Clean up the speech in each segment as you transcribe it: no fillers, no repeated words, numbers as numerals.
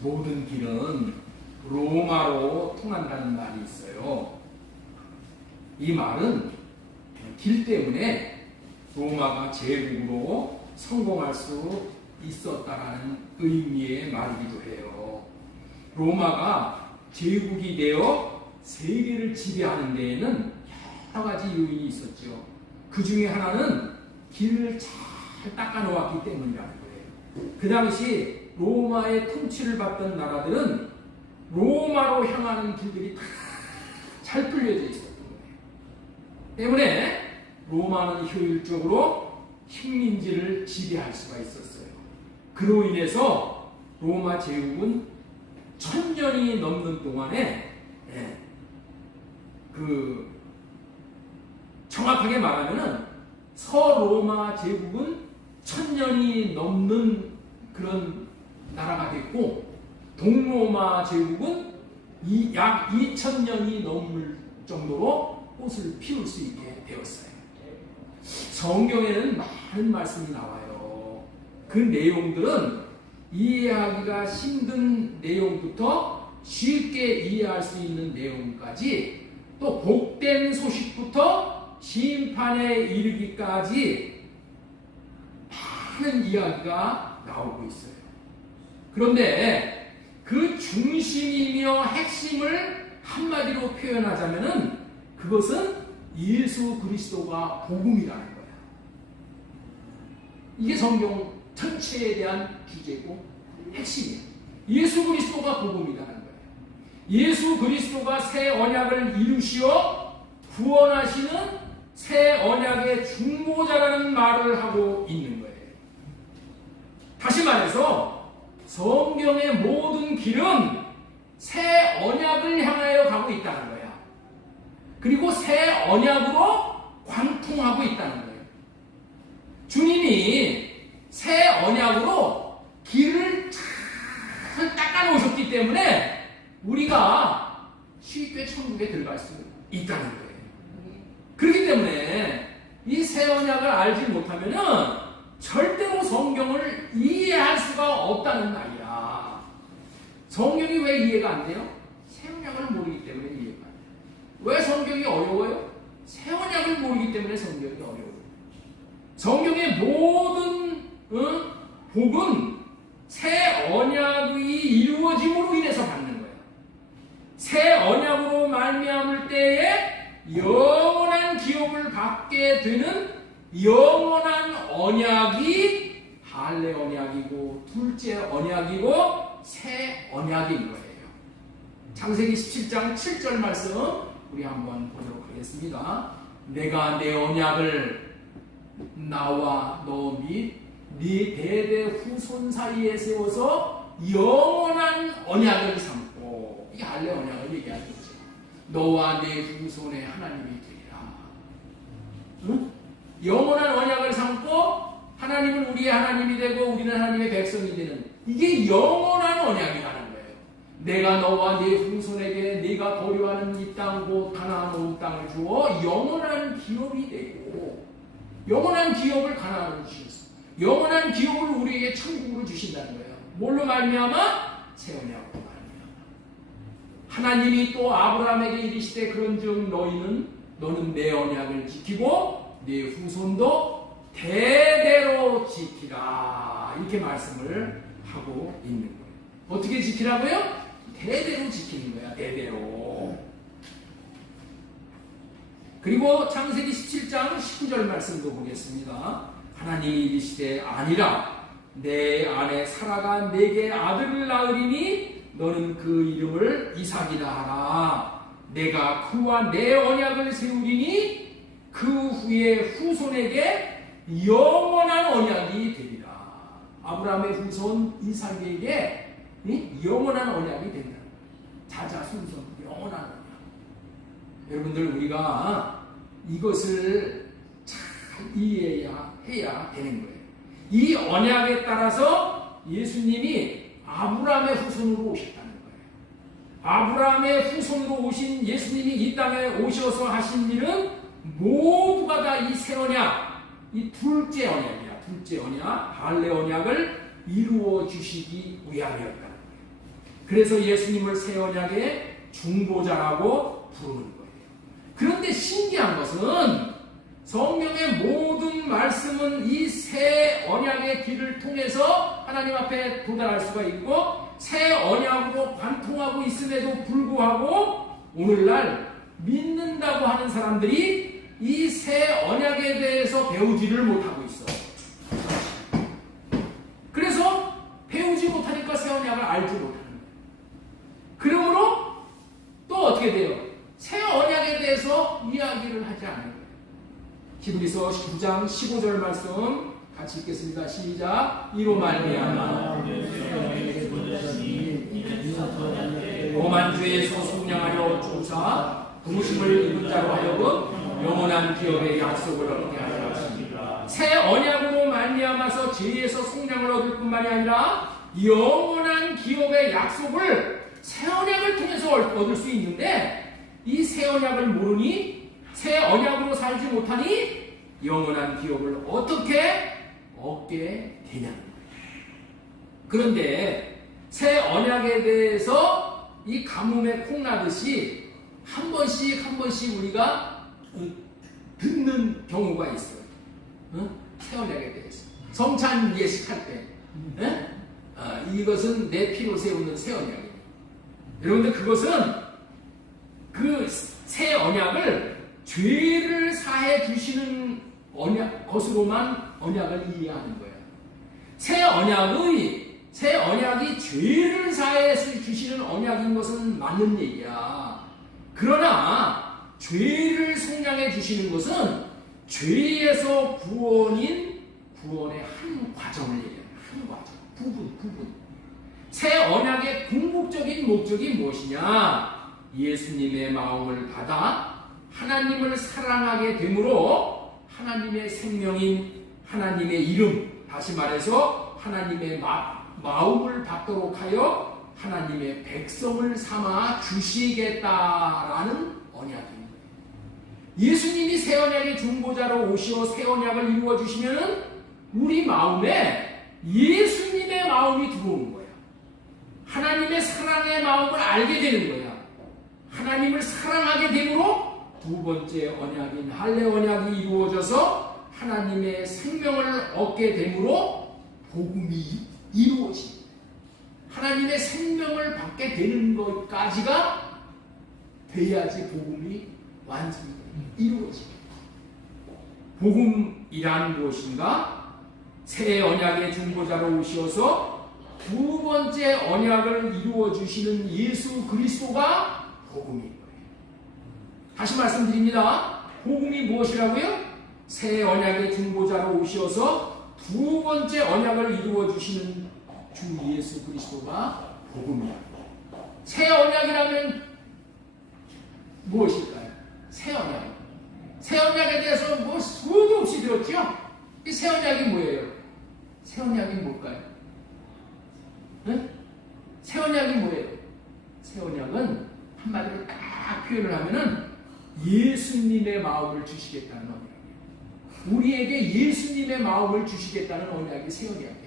모든 길은 로마로 통한다는 말이 있어요. 이 말은 길 때문에 로마가 제국으로 성공할 수 있었다라는 의미의 말이기도 해요. 로마가 제국이 되어 세계를 지배하는 데에는 여러 가지 요인이 있었죠. 그 중에 하나는 길을 잘 닦아 놓았기 때문이라는 거예요. 그 당시 로마의 통치를 받던 나라들은 로마로 향하는 길들이 다 잘 풀려져 있었던 거예요. 때문에 로마는 효율적으로 식민지를 지배할 수가 있었어요. 그로 인해서 로마 제국은 1000년이 넘는 동안에 정확하게 말하면은 서로마 제국은 1000년이 넘는 그런 나라가 됐고, 동로마 제국은 약 2000년이 넘을 정도로 꽃을 피울 수 있게 되었어요. 성경에는 많은 말씀이 나와요. 그 내용들은 이해하기가 힘든 내용부터 쉽게 이해할 수 있는 내용까지, 또 복된 소식부터 심판에 이르기까지 많은 이야기가 나오고 있어요. 그런데 그 중심이며 핵심을 한마디로 표현하자면은 그것은 예수 그리스도가 복음이라는 거야. 이게 성경 전체에 대한 주제고 핵심이에요. 예수 그리스도가 복음이라는 거예요. 예수 그리스도가 새 언약을 이루시어 구원하시는 새 언약의 중보자라는 말을 하고 있는 거예요. 다시 말해서 성경의 모든 길은 새 언약을 향하여 가고 있다는 거야. 그리고 새 언약으로 관통하고 있다는 거예요. 주님이 새 언약으로 길을 잘 닦아 놓으셨기 때문에 우리가 쉽게 천국에 들어갈 수 있다는 거예요. 그렇기 때문에 이 새 언약을 알지 못하면은 절대로 성경을 이해할 수가 없다는 말이야. 성경이 왜 이해가 안 돼요? 새 언약을 모르기 때문에 이해가 안 돼요. 왜 성경이 어려워요? 새 언약을 모르기 때문에 성경이 어려워요. 성경의 모든 복은 새 언약이 이루어짐으로 인해서 받는 거예요. 새 언약으로 말미암을 때에 영원한 기업을 받게 되는 영원한 언약이 할례 언약이고 둘째 언약이고 새 언약인 거예요. 창세기 17장 7절 말씀 우리 한번 보도록 하겠습니다. 내가 내 언약을 나와 너 및 네 대대 후손 사이에 세워서 영원한 언약을 삼고, 이 할례 언약을 얘기하는 거죠. 너와 내 후손의 하나님이 되리라. 응? 영원한 언약을 삼고 하나님은 우리의 하나님이 되고 우리는 하나님의 백성이 되는, 이게 영원한 언약이라는 거예요. 내가 너와 네 후손에게 네가 거류하는 이 땅 곧 가나안 온 땅을 주어 영원한 기업이 되고, 영원한 기업을 가나안으로 주셨어. 영원한 기업을 우리에게 천국으로 주신다는 거예요. 뭘로 말미암아? 새 언약으로 말미암아. 하나님이 또 아브라함에게 이르시되 그런즉 너는 내 언약을 지키고 네 후손도 대대로 지키라, 이렇게 말씀을 하고 있는 거예요. 어떻게 지키라고요? 대대로 지키는 거야. 대대로. 그리고 창세기 17장 19절 말씀도 보겠습니다. 하나님이 이르시되 아니라 내 아내 사라가 내게 아들을 낳으리니 너는 그 이름을 이삭이라 하라. 내가 그와 내 언약을 세우리니 그 후에 후손에게 영원한 언약이 되리라. 아브라함의 후손 이삭에게 영원한 언약이 된다. 자자손손 영원한 언약. 여러분들, 우리가 이것을 잘 이해해야 되는 거예요. 이 언약에 따라서 예수님이 아브라함의 후손으로 오셨다는 거예요. 아브라함의 후손으로 오신 예수님이 이 땅에 오셔서 하신 일은 모두가 다 이 새 언약, 이 둘째 언약이야. 둘째 언약, 할례 언약을 이루어 주시기 위함이었다는 거예요. 그래서 예수님을 새 언약의 중보자라고 부르는 거예요. 그런데 신기한 것은 성경의 모든 말씀은 이 새 언약의 길을 통해서 하나님 앞에 도달할 수가 있고 새 언약으로 관통하고 있음에도 불구하고 오늘날 믿는다고 하는 사람들이 이 새 언약에 대해서 배우지를 못하고 있어. 그래서 배우지 못하니까 새 언약을 알지 못하는 거예요. 그러므로 또 어떻게 돼요? 새 언약에 대해서 이야기를 하지 않는 거예요. 히브리서 9장 15절 말씀 같이 읽겠습니다. 시작. 이로 말미암아 오만 죄에서 속량하려 주사 부르심을 입은 자로 하여금 영원한 기업의 약속을 얻게 하려 하십니다. 새 언약으로 말미암아서 죄에서 속량을 얻을 뿐만이 아니라 영원한 기업의 약속을 새 언약을 통해서 얻을 수 있는데 이 새 언약을 모르니 새 언약으로 살지 못하니 영원한 기업을 어떻게 얻게 되냐는 거예요. 그런데 새 언약에 대해서 이 가뭄에 콩나듯이 한 번씩 우리가 듣는 경우가 있어요. 새 언약에 대해서 성찬 예식할 때 이것은 내 피로 세우는 새 언약이에요. 여러분들 그것은 그 새 언약을 죄를 사해 주시는 것으로만 언약을 이해하는 거예요. 새 언약이 죄를 사해 주시는 언약인 것은 맞는 얘기야. 그러나 죄를 속량해 주시는 것은 죄에서 구원의 한 과정을 얘기해요. 한 과정, 부분. 새 언약의 궁극적인 목적이 무엇이냐? 예수님의 마음을 받아 하나님을 사랑하게 되므로 하나님의 생명인 하나님의 이름, 다시 말해서 하나님의 마음을 받도록 하여 하나님의 백성을 삼아 주시겠다라는 언약입니다. 예수님이 새 언약의 중보자로 오시어 새 언약을 이루어 주시면은 우리 마음에 예수님의 마음이 들어오는 거야. 하나님의 사랑의 마음을 알게 되는 거야. 하나님을 사랑하게 되므로 두 번째 언약인 할례 언약이 이루어져서 하나님의 생명을 얻게 되므로 복음이 이루어집니다. 하나님의 생명을 받게 되는 것까지가 돼야지 복음이 완전히 이루어집니다. 복음이란 무엇인가? 새 언약의 중보자로 오셔서 두 번째 언약을 이루어 주시는 예수 그리스도가 복음인 거예요. 다시 말씀드립니다. 복음이 무엇이라고요? 새 언약의 중보자로 오셔서 두 번째 언약을 이루어 주시는 주 예수 그리스도가 복음이다. 새 언약이라면 무엇일까요? 새 언약. 새 언약에 대해서 뭐 수도 없이 들었죠? 이 새 언약이 뭐예요? 새 언약이 뭘까요? 네? 새 언약이 뭐예요? 새 언약은 한마디로 딱 표현을 하면은 예수님의 마음을 주시겠다는 언약이에요. 우리에게 예수님의 마음을 주시겠다는 언약이 새 언약이에요.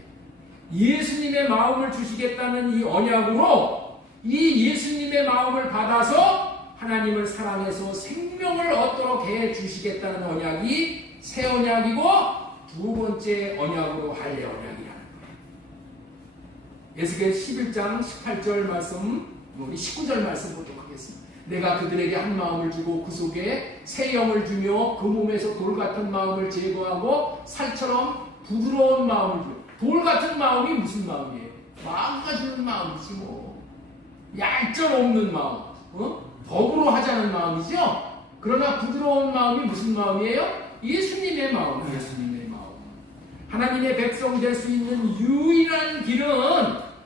예수님의 마음을 주시겠다는 이 언약으로 이 예수님의 마음을 받아서 하나님을 사랑해서 생명을 얻도록 해 주시겠다는 언약이 새 언약이고 두 번째 언약으로 할례 언약이라는 거예요. 에스겔 11장 18절 말씀, 우리 19절 말씀 보도록 하겠습니다. 내가 그들에게 한 마음을 주고 그 속에 새 영을 주며 그 몸에서 돌 같은 마음을 제거하고 살처럼 부드러운 마음을 주며. 돌 같은 마음이 무슨 마음이에요? 망가지는 마음이지 뭐. 얄짤 없는 마음, 법으로 하자는 마음이죠. 그러나 부드러운 마음이 무슨 마음이에요? 예수님의 마음, 예수님의 마음. 하나님의 백성 될 수 있는 유일한 길은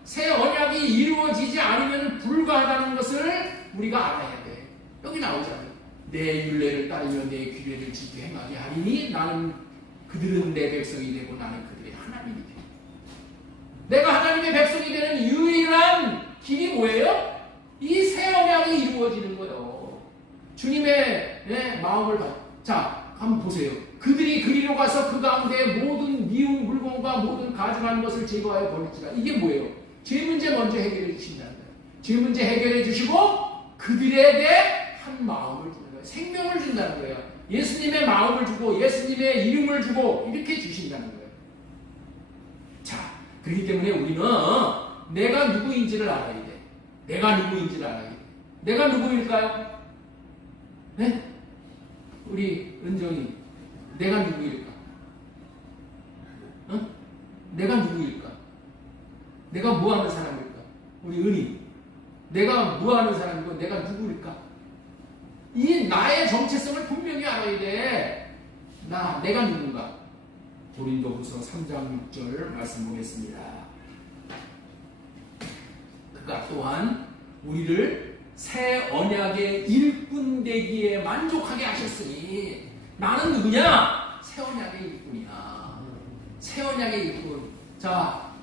새 언약이 이루어지지 않으면 불가하다는 것을 우리가 알아야 돼. 여기 나오잖아요. 내 율례를 따르며 내 규례를 지켜 행하게 하리니 그들은 내 백성이 되고 나는 그들의 하나님이 돼. 내가 하나님의 백성이 되는 유일한 길이 뭐예요? 이 새 언약이 이루어지는 거예요. 주님의 마음을 받. 자, 한번 보세요. 그들이 그리로 가서 그 가운데 모든 미운 물건과 모든 가증한 것을 제거하여 버릴지라. 이게 뭐예요? 죄 문제 먼저 해결해 주신다는 거예요. 지금 문제 해결해 주시고 그들에게 한 마음을 주는 거예요. 생명을 준다는 거예요. 예수님의 마음을 주고 예수님의 이름을 주고 이렇게 주신다는 거예요. 자, 그렇기 때문에 우리는 내가 누구인지를 알아야 돼. 내가 누구인지를 알아야 돼. 내가 누구일까요? 네? 우리 은정이 내가 누구일까? 어? 내가 누구일까? 내가 뭐하는 사람일까? 우리 은희 내가 뭐하는 사람이고 내가 누구일까? 이 나의 정체성을 분명히 알아야 돼. 내가 누군가? 고린도후서 3장 6절 말씀 보겠습니다. 그가 또한 우리를 새 언약의 일꾼 되기에 만족하게 하셨으니 나는 누구냐? 새 언약의 일꾼이야. 새 언약의 일꾼. 자,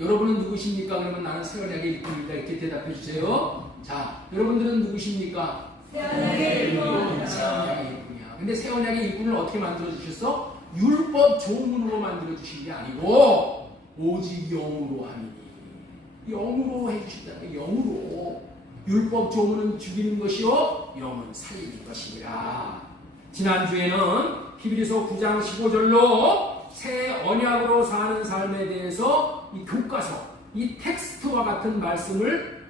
여러분은 누구십니까? 그러면 나는 새 언약의 일꾼입니다. 이렇게 대답해 주세요. 자, 여러분들은 누구십니까? 새 언약의 일꾼. 새 언약의 일꾼이야. 근데 새 언약의 일꾼을 어떻게 만들어 주셨어? 율법 조문으로 만들어 주신 게 아니고 오직 영으로 하니. 영으로 해주신다. 영으로. 율법 조문은 죽이는 것이요 영은 살리는 것이니라. 지난주에는 히브리서 9장 15절로 새 언약으로 사는 삶에 대해서 이 교과서, 이 텍스트와 같은 말씀을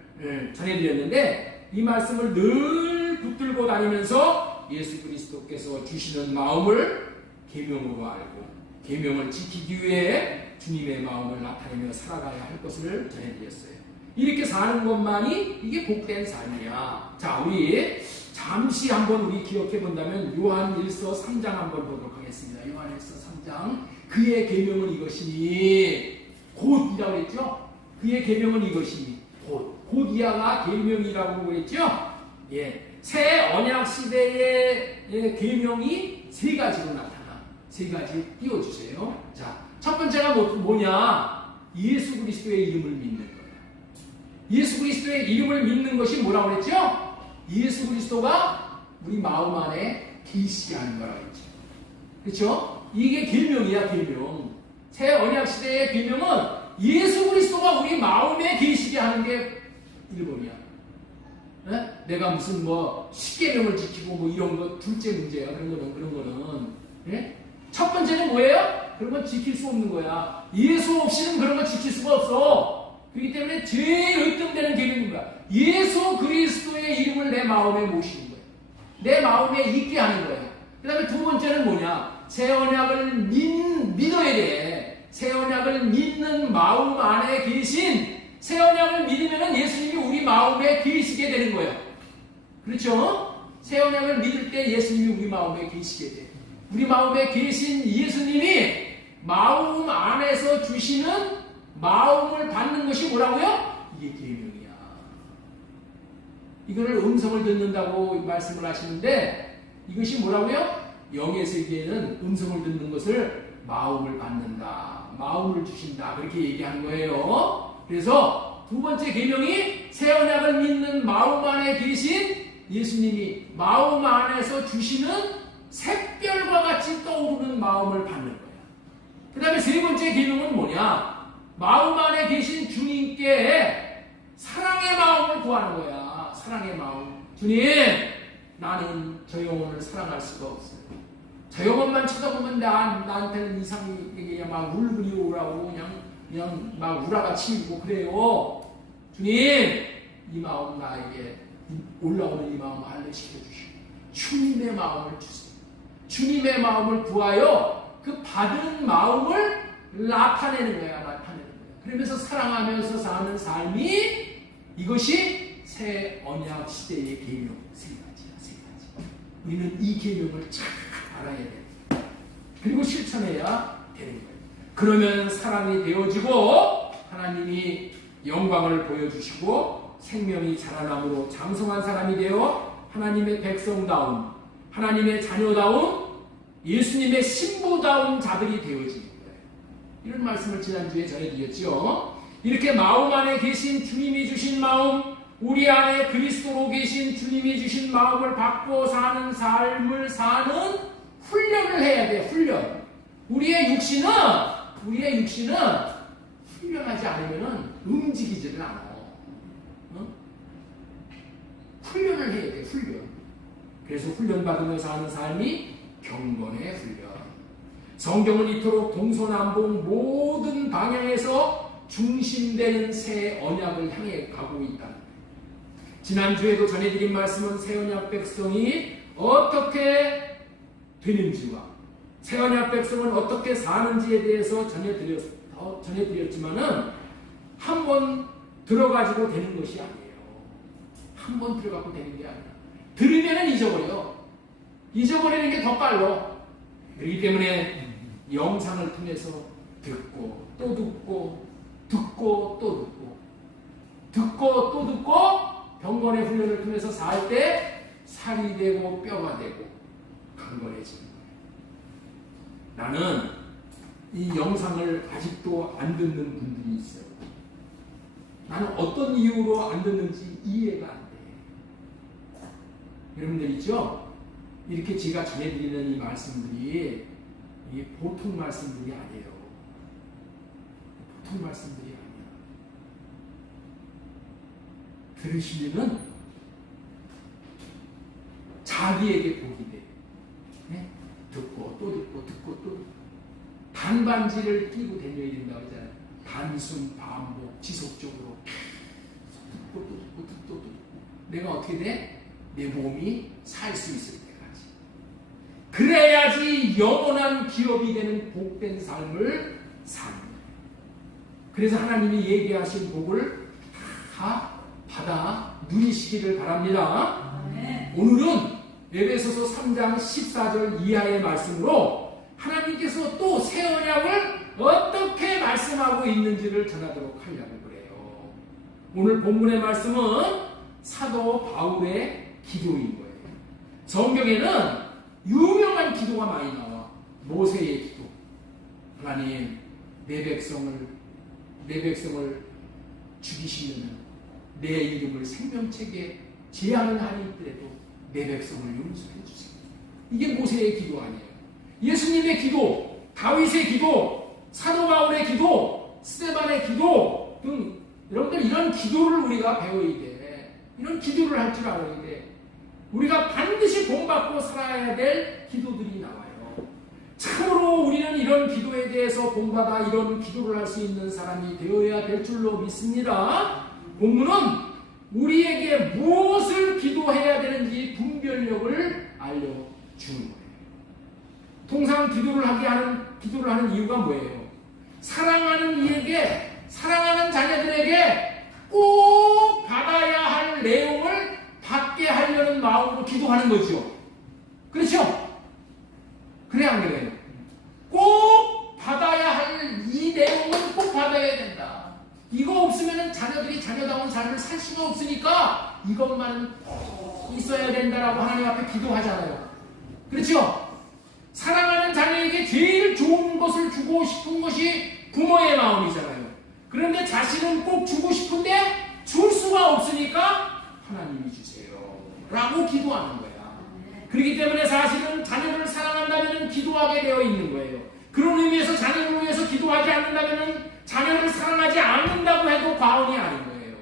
전해드렸는데 이 말씀을 늘 붙들고 다니면서 예수 그리스도께서 주시는 마음을 계명으로 알고 계명을 지키기 위해 주님의 마음을 나타내며 살아가야 할 것을 전해드렸어요. 이렇게 사는 것만이 이게 복된 삶이야. 자, 우리 잠시 한번 우리 기억해 본다면 요한일서 3장 한번 보도록 하겠습니다. 요한일서 3장. 그의 계명은 이것이니 곧이라고 했죠? 그의 계명은 이것이니 곧이야가 계명이라고 그랬죠? 예. 새 언약 시대의 계명이 세 가지로 나타나. 세 가지 띄워주세요. 자, 첫 번째가 뭐냐? 예수 그리스도의 이름을 믿는 거예요. 예수 그리스도의 이름을 믿는 것이 뭐라고 그랬죠? 예수 그리스도가 우리 마음 안에 계시게 하는 거라고 했죠. 그렇죠? 이게 계명이야, 계명. 새 언약 시대의 계명은 예수 그리스도가 우리 마음에 계시게 하는 게 1번이야. 네? 내가 무슨 십계명을 지키고 이런 거 둘째 문제야. 그런 거는. 네? 첫 번째는 뭐예요? 그런 건 지킬 수 없는 거야. 예수 없이는 그런 거 지킬 수가 없어. 그렇기 때문에 제일 으뜸되는 계명인 거야. 예수 그리스도의 이름을 내 마음에 모시는 거야. 내 마음에 있게 하는 거야. 그 다음에 두 번째는 뭐냐? 새 언약을 믿어야 돼. 새 언약을 믿는 마음 안에 계신 새 언약을 믿으면 예수님이 우리 마음에 계시게 되는 거예요. 그렇죠? 새 언약을 믿을 때 예수님이 우리 마음에 계시게 돼. 우리 마음에 계신 예수님이 마음 안에서 주시는 마음을 받는 것이 뭐라고요? 이게 계명이야. 이거를 음성을 듣는다고 말씀을 하시는데 이것이 뭐라고요? 영의 세계에는 음성을 듣는 것을 마음을 받는다. 마음을 주신다. 그렇게 얘기하는 거예요. 그래서 두 번째 계명이 새 언약을 믿는 마음 안에 계신 예수님이 마음 안에서 주시는 샛별과 같이 떠오르는 마음을 받는 거야. 그 다음에 세 번째 계명은 뭐냐? 마음 안에 계신 주님께 사랑의 마음을 구하는 거야. 사랑의 마음. 주님, 나는 저 영혼을 사랑할 수가 없어요. 저 영혼만 쳐다보면 나한테는 이상하게 막 울분이 오라고 그냥 막 우라가 치고 그래요. 주님, 이 마음 나에게 올라오는 이 마음 알레시켜 주시고 주님의 마음을 주세요. 주님의 마음을 구하여 그 받은 마음을 나타내는 거야. 그러면서 사랑하면서 사는 삶이 이것이 새 언약 시대의 계명 세 가지야. 세 가지. 우리는 이 계명을 잘 알아야 돼. 그리고 실천해야 되는 거예요. 그러면 사람이 되어지고 하나님이 영광을 보여주시고 생명이 자라남으로 장성한 사람이 되어 하나님의 백성다운 하나님의 자녀다운 예수님의 신부다운 자들이 되어지는 거예요. 이런 말씀을 지난주에 전해드렸죠. 이렇게 마음 안에 계신 주님이 주신 마음, 우리 안에 그리스도로 계신 주님이 주신 마음을 받고 사는 삶을 사는 훈련을 해야 돼. 훈련. 우리의 육신은 훈련하지 않으면 움직이지를 않아. 훈련을 해야 돼, 훈련. 그래서 훈련받으면서 하는 삶이 경건의 훈련. 성경은 이토록 동서남북 모든 방향에서 중심되는 새 언약을 향해 가고 있다. 지난주에도 전해드린 말씀은 새 언약 백성이 어떻게 되는지와 새 언약 백성은 어떻게 사는지에 대해서 전해드렸지만은 한 번 들어가지고 되는 것이 아니에요. 한 번 들어가고 되는 게 아니라 들으면은 잊어버려. 잊어버리는 게 더 빨라. 그렇기 때문에 영상을 통해서 듣고 또 듣고 듣고 또 듣고 듣고 또 듣고 경건의 훈련을 통해서 살 때 살이 되고 뼈가 되고 강건해지는 거예요. 나는 이 영상을 아직도 안 듣는 분들이 있어요. 나는 어떤 이유로 안 듣는지 이해가 안 돼. 여러분들 있죠? 이렇게 제가 전해드리는 이 말씀들이 이게 보통 말씀들이 아니에요. 보통 말씀들이 아니에요. 들으시면은 자기에게 복이 돼. 네? 듣고 또 듣고 듣고 또 듣고. 단반지를 끼고 다녀야 된다고 하잖아요. 단순 반복 지속적으로 듣고 또 듣고 듣고 또 듣고. 내가 어떻게 돼? 내 몸이 살 수 있을 때까지. 그래야지 영원한 기업이 되는 복된 삶을 사는 거예요. 그래서 하나님이 얘기하신 복을 다 받아 누리시기를 바랍니다. 오늘은 에베소서 3장 14절 이하의 말씀으로 하나님께서 또 새 언약을 어떻게 말씀하고 있는지를 전하도록 하려고 그래요. 오늘 본문의 말씀은 사도 바울의 기도인 거예요. 성경에는 유명한 기도가 많이 나와. 모세의 기도. 하나님, 내 백성을 죽이시면 내 이름을 생명책에 제한을 하니 있더라도 내 백성을 용서해 주세요. 이게 모세의 기도 아니에요. 예수님의 기도, 다윗의 기도, 사도 바울의 기도, 스데반의 기도 등 여러분들 이런 기도를 우리가 배워야 돼. 이런 기도를 할 줄 알아야 돼. 우리가 반드시 본받고 살아야 될 기도들이 나와요. 참으로 우리는 이런 기도에 대해서 본받아 이런 기도를 할 수 있는 사람이 되어야 될 줄로 믿습니다. 본문은 우리에게 무엇을 기도해야 되는지 분별력을 알려주는 거예요. 통상 기도를 하는 이유가 뭐예요? 사랑하는 이에게, 사랑하는 자녀들에게 꼭 받아야 할 내용을 받게 하려는 마음으로 기도하는 거죠. 그렇죠? 그래 안 그래요? 꼭 받아야 할 이 내용은 꼭 받아야 된다. 이거 없으면 자녀들이 자녀다운 삶을 살 수가 없으니까 이것만 꼭 있어야 된다라고 하나님 앞에 기도하잖아요. 그렇죠? 사랑하는 자녀에게 제일 좋은 것을 주고 싶은 것이 부모의 마음이잖아요. 그런데 자신은 꼭 주고 싶은데 줄 수가 없으니까 하나님이 주세요 라고 기도하는 거야. 그렇기 때문에 사실은 자녀를 사랑한다면 기도하게 되어 있는 거예요. 그런 의미에서 자녀를 위해서 기도하지 않는다면 자녀를 사랑하지 않는다고 해도 과언이 아닌 거예요.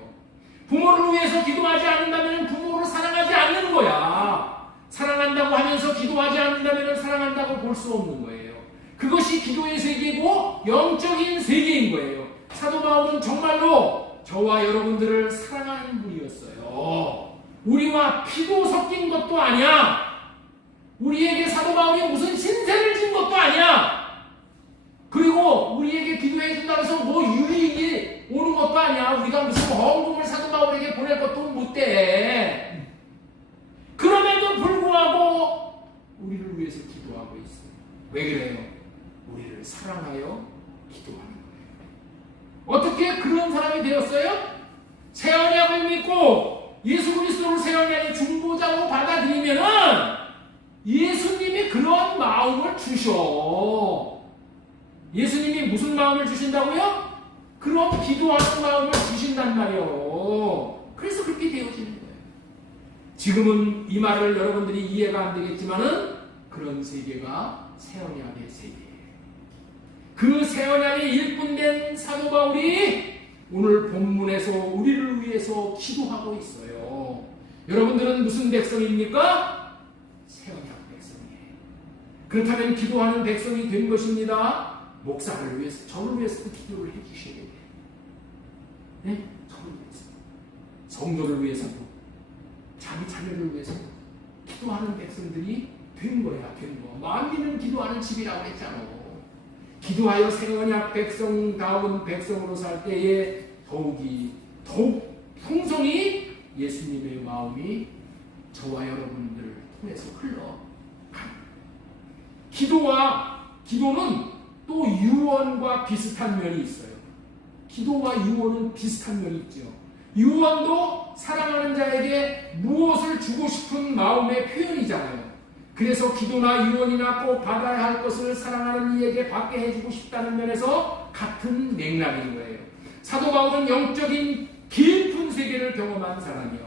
부모를 위해서 기도하지 않는다면 부모를 사랑하지 않는 거야. 사랑한다고 하면서 기도하지 않는다면 사랑한다고 볼 수 없는 거예요. 그것이 기도의 세계고 영적인 세계인 거예요. 사도 바울은 정말로 저와 여러분들을 사랑하는 분이었어요. 우리와 피도 섞인 것도 아니야. 우리에게 사도 바울이 무슨 신세를 진 것도 아니야. 그리고 우리에게 기도해 준다고 해서 뭐 유익이 오는 것도 아니야. 우리가 무슨 헌금을 사도 바울에게 보낼 것도 못 돼. 그럼에도 불구하고 우리를 위해서 기도하고 있어요. 왜 그래요? 우리를 사랑하여 기도하는 거예요. 어떻게 그런 사람이 되었어요? 새 언약을 믿고 예수 그리스도를 새 언약의 중보자로 받아들이면은 예수님이 그런 마음을 주셔. 예수님이 무슨 마음을 주신다고요? 그런 기도하는 마음을 주신단 말이에요. 그래서 그렇게 되어지는 거예요. 지금은 이 말을 여러분들이 이해가 안 되겠지만은 그런 세계가 새 언약의 세계예요. 그 새 언약의 일꾼된 사도 바울이 오늘 본문에서 우리를 위해서 기도하고 있어요. 여러분들은 무슨 백성입니까? 새 언약 백성이에요. 그렇다면 기도하는 백성이 된 것입니다. 목사를 위해서, 저를 위해서도 기도를 해주셔야 돼요. 네? 저를 위해서, 성도를 위해서도, 자기 자녀를 위해서도 기도하는 백성들이 된 거야, 된 거. 만민은 기도하는 집이라고 했잖아. 기도하여 새 언약 백성다운 백성으로 살 때에 더욱 풍성히 예수님의 마음이 저와 여러분들을 통해서 흘러갑니다. 기도는 또 유언과 비슷한 면이 있어요. 기도와 유언은 비슷한 면이 있죠. 유언도 사랑하는 자에게 무엇을 주고 싶은 마음의 표현이잖아요. 그래서 기도나 유언이나 꼭 받아야 할 것을 사랑하는 이에게 받게 해주고 싶다는 면에서 같은 맥락인 거예요. 사도 바울은 영적인 깊은 세계를 경험한 사람이요.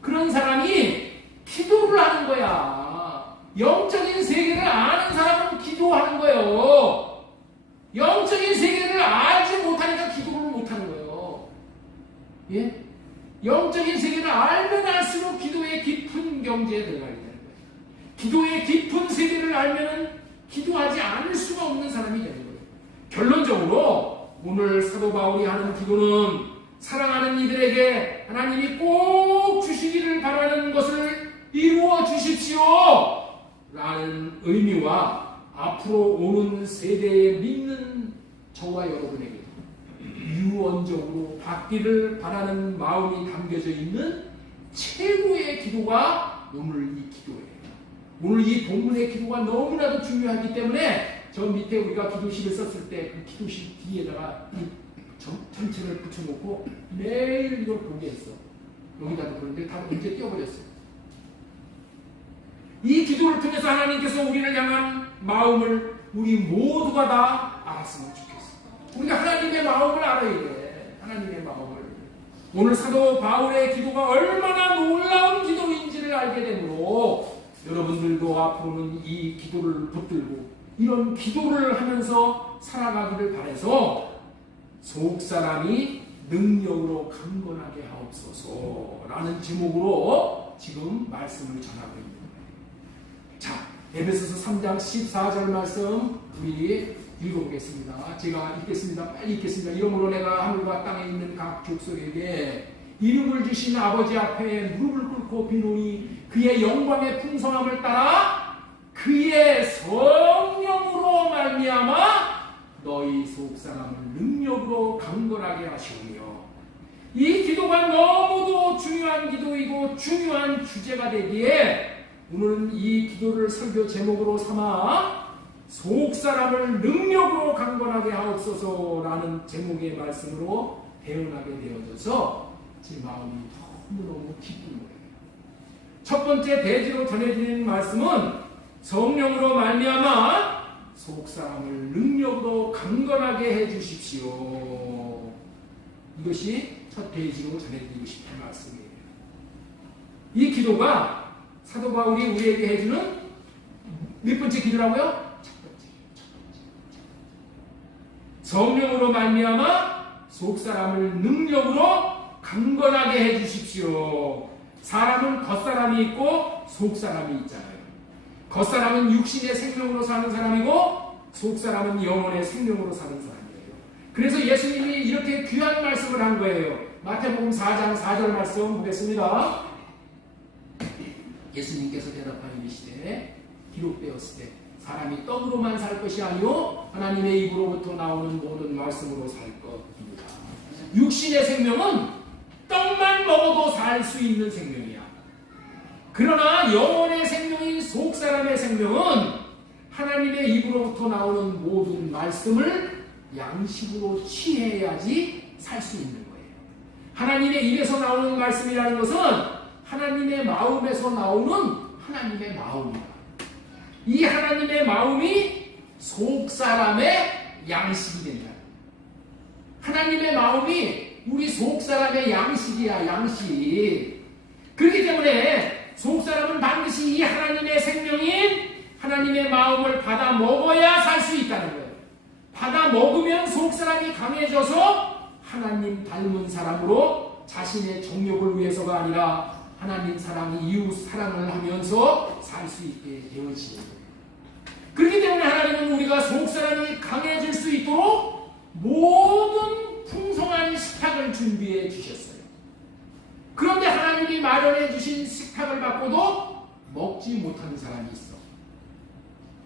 그런 사람이 기도를 하는 거야. 영적인 세계를 아는 사람은 기도하는 거예요. 영적인 세계를 알지 못하니까 기도를 못하는 거예요. 예? 영적인 세계를 알면 알수록 기도의 깊은 경지에 들어가게 되는 거예요. 기도의 깊은 세계를 알면은 기도하지 않을 수가 없는 사람이 되는 거예요. 결론적으로 오늘 사도 바울이 하는 기도는 사랑하는 이들에게 하나님이 꼭 주시기를 바라는 것을 이루어 주십시오 라는 의미와 앞으로 오는 세대에 믿는 저와 여러분에게 유언적으로 받기를 바라는 마음이 담겨져 있는 최고의 기도가 오늘 이 기도예요. 오늘 이 본문의 기도가 너무나도 중요하기 때문에 저 밑에 우리가 기도식을 썼을 때 그 기도식 뒤에다가 이 전체를 붙여놓고 매일 이걸 보게 했어. 여기다도 그런데 다 언제 띄워버렸어. 이 기도를 통해서 하나님께서 우리를 향한 마음을 우리 모두가 다 알았으면 좋겠어. 우리가 하나님의 마음을 알아야 돼. 하나님의 마음을. 오늘 사도 바울의 기도가 얼마나 놀라운 기도인지를 알게 되므로 여러분들도 앞으로는 이 기도를 붙들고 이런 기도를 하면서 살아가기를 바라서 속사람이 능력으로 강건하게 하옵소서라는 제목으로 지금 말씀을 전하고 있는 거예요. 자, 에베소서 3장 14절 말씀 우리 읽어보겠습니다. 제가 읽겠습니다. 빨리 읽겠습니다. 이러므로 내가 하늘과 땅에 있는 각 족속에게 이름을 주신 아버지 앞에 무릎을 꿇고 비노니 그의 영광의 풍성함을 따라 그의 성령으로 말미암아 너희 속사람을 능력으로 강건하게 하시오며. 이 기도가 너무도 중요한 기도이고 중요한 주제가 되기에 오늘은 이 기도를 설교 제목으로 삼아 속사람을 능력으로 강건하게 하옵소서라는 제목의 말씀으로 대응하게 되어져서 제 마음이 너무너무 기쁜 거예요. 첫 번째 대지로 전해드리는 말씀은 성령으로 말미암아 속사람을 능력으로 강건하게 해주십시오. 이것이 첫 대지로 전해드리고 싶은 말씀이에요. 이 기도가 사도 바울이 우리에게 해주는 몇 번째 기도라고요? 첫 번째. 성령으로 말미암아 속사람을 능력으로 강건하게 해주십시오. 사람은 겉사람이 있고 속사람이 있잖아요. 겉사람은 육신의 생명으로 사는 사람이고 속사람은 영혼의 생명으로 사는 사람이에요. 그래서 예수님이 이렇게 귀한 말씀을 한 거예요. 마태복음 4장 4절 말씀 보겠습니다. 예수님께서 대답하여 이르시되 기록되었을 때 사람이 떡으로만 살 것이 아니요 하나님의 입으로부터 나오는 모든 말씀으로 살 것입니다. 육신의 생명은 떡만 먹어도 살 수 있는 생명이야. 그러나 영혼의 생명인 속사람의 생명은 하나님의 입으로부터 나오는 모든 말씀을 양식으로 취해야지 살 수 있는 거예요. 하나님의 입에서 나오는 말씀이라는 것은 하나님의 마음에서 나오는 하나님의 마음이다. 이 하나님의 마음이 속사람의 양식이 된다. 하나님의 마음이 우리 속사람의 양식이야, 양식. 그렇기 때문에 속사람은 반드시 이 하나님의 생명인 하나님의 마음을 받아 먹어야 살 수 있다는 거예요. 받아 먹으면 속사람이 강해져서 하나님 닮은 사람으로 자신의 정욕을 위해서가 아니라 하나님 사랑, 이웃 사랑을 하면서 살 수 있게 되어지는 거예요. 그렇기 때문에 하나님은 우리가 속사람이 강해질 수 있도록 모든 풍성한 식탁을 준비해 주셨어요. 그런데 하나님이 마련해 주신 식탁을 받고도 먹지 못하는 사람이 있어.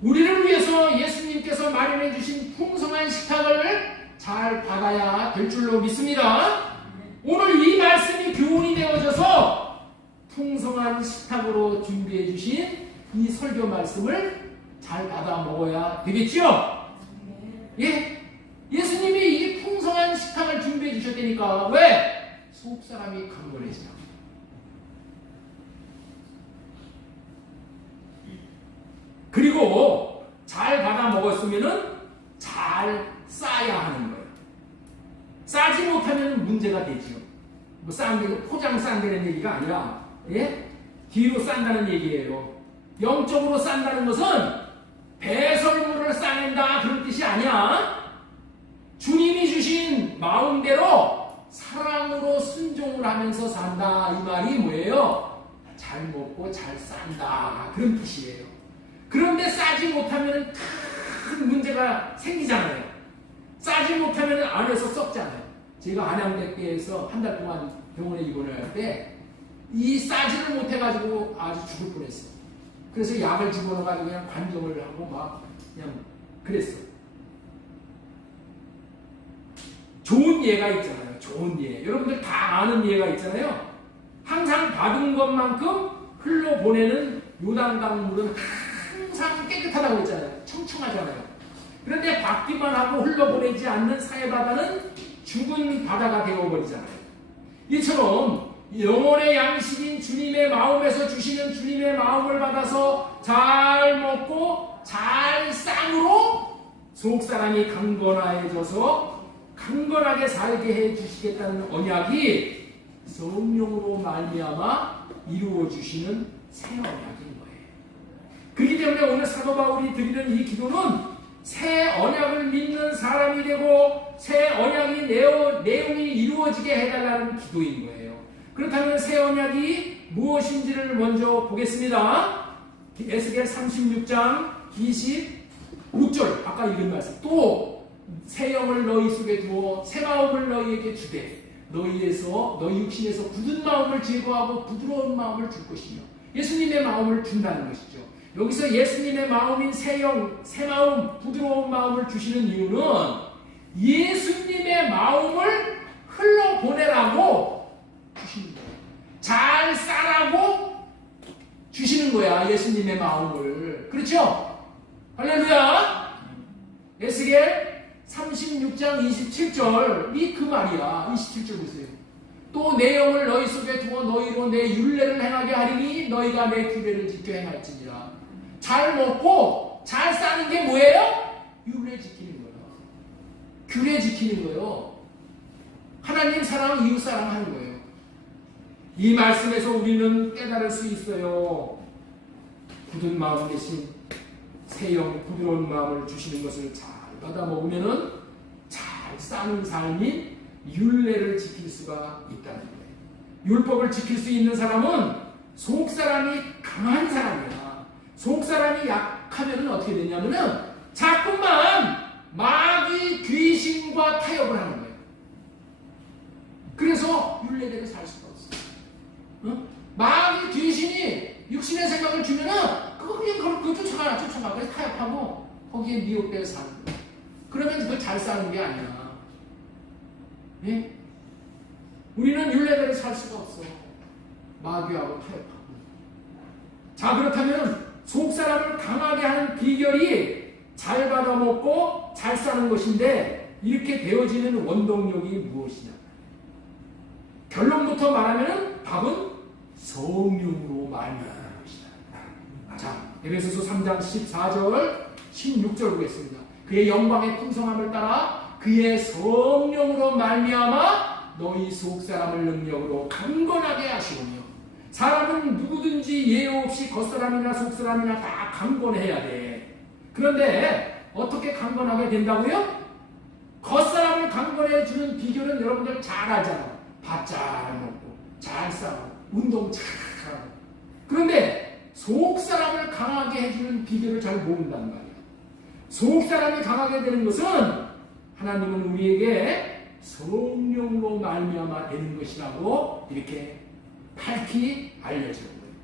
우리를 위해서 예수님께서 마련해 주신 풍성한 식탁을 잘 받아야 될 줄로 믿습니다. 오늘 이 말씀이 교훈이 되어져서 풍성한 식탁으로 준비해 주신 이 설교 말씀을 잘 받아 먹어야 되겠죠? 예? 예수님이 이 풍성한 식탁을 준비해 주셨다니까. 왜? 속사람이 강건해지라. 그리고 잘 받아 먹었으면은 잘 싸야 하는 거예요. 싸지 못하면 문제가 되죠. 뭐 싼데 포장 싼다는 얘기가 아니라, 예? 뒤로 싼다는 얘기예요. 영적으로 싼다는 것은 배설물을 싸낸다 그런 뜻이 아니야. 주님이 주신 마음대로 사랑으로 순종을 하면서 산다, 이 말이 뭐예요? 잘 먹고 잘 산다 그런 뜻이에요. 그런데 싸지 못하면 큰 문제가 생기잖아요. 싸지 못하면 안에서 썩잖아요. 제가 안양대교에서 한 달 동안 병원에 입원을 할 때 이 싸지를 못해가지고 아주 죽을 뻔했어요. 그래서 약을 집어넣어가지고 그냥 관정을 하고 막 그냥 그랬어. 좋은 예가 있잖아요. 좋은 예. 여러분들 다 아는 예가 있잖아요. 항상 받은 것만큼 흘러보내는 요단강 물은 항상 깨끗하다고 했잖아요. 청청하잖아요. 그런데 받기만 하고 흘러보내지 않는 사해바다는 죽은 바다가 되어버리잖아요. 이처럼 영혼의 양식인 주님의 마음에서 주시는 주님의 마음을 받아서 잘 먹고 잘 쌍으로 속사람이 강건해져서 강건하게 살게 해주시겠다는 언약이 성령으로 말미암아 이루어주시는 새 언약인 거예요. 그렇기 때문에 오늘 사도 바울이 드리는 이 기도는 새 언약을 믿는 사람이 되고 새 언약이 내용이 이루어지게 해달라는 기도인 거예요. 그렇다면 새 언약이 무엇인지를 먼저 보겠습니다. 에스겔 36장 26절 아까 읽은 말씀. 또 새 영을 너희 속에 두어 새 마음을 너희에게 주되 너희 육신에서 굳은 마음을 제거하고 부드러운 마음을 줄 것이며 예수님의 마음을 준다는 것이죠. 여기서 예수님의 마음인 새 영, 새 마음, 부드러운 마음을 주시는 이유는 예수님의 마음을 흘러보내라고 주시는 거예요. 잘 싸라고 주시는 거야, 예수님의 마음을. 그렇죠? 할렐루야! 에스겔 36장 27절, 그 말이야. 27절 보세요. 또 내 영을 너희 속에 두어 너희로 내 율례를 행하게 하리니 너희가 내 규례를 지켜 행할지니라. 잘 먹고 잘 싸는 게 뭐예요? 율례 지키는 거예요. 규례 지키는 거예요. 하나님 사랑, 이웃 사랑 하는 거예요. 이 말씀에서 우리는 깨달을 수 있어요. 굳은 마음 대신 새영 부드러운 마음을 주시는 것을 잘 받아 먹으면은 잘 싸는 삶인 율례를 지킬 수가 있다는 거예요. 율법을 지킬 수 있는 사람은 속사람이 강한 사람이야. 속사람이 약하면 어떻게 되냐면은 자꾸만 마귀 귀신과 타협을 하는 거예요. 그래서 율례대로 살 수가 없어. 응? 마귀 귀신이 육신의 생각을 주면은 그거 쫓아가. 그래서 타협하고 거기에 미혹되어 사는 거예요. 그러면 그걸 잘 사는 게 아니야. 예? 우리는 율례대로 살 수가 없어. 마귀하고 타협하고. 자, 그렇다면 속사람을 강하게 하는 비결이 잘 받아먹고 잘 사는 것인데 이렇게 되어지는 원동력이 무엇이냐? 결론부터 말하면 답은 성령으로 말미암는 것이다. 자, 에베소서 3장 14절 16절 보겠습니다. 그의 영광의 풍성함을 따라 그의 성령으로 말미암아 너희 속사람을 능력으로 강건하게 하시오며. 사람은 누구든지 예외 없이 겉사람이나 속사람이나 다 강건해야 돼. 그런데 어떻게 강건하게 된다고요? 겉사람을 강건해 주는 비결은 여러분들 잘 알잖아. 밥 잘 먹고 잘 싸고 운동 잘 약하고. 그런데 속 사람을 강하게 해주는 비결을 잘 모른단 말이야. 속 사람이 강하게 되는 것은 하나님은 우리에게 성령으로 말미암아 되는 것이라고 이렇게 밝히 알려주는 거예요.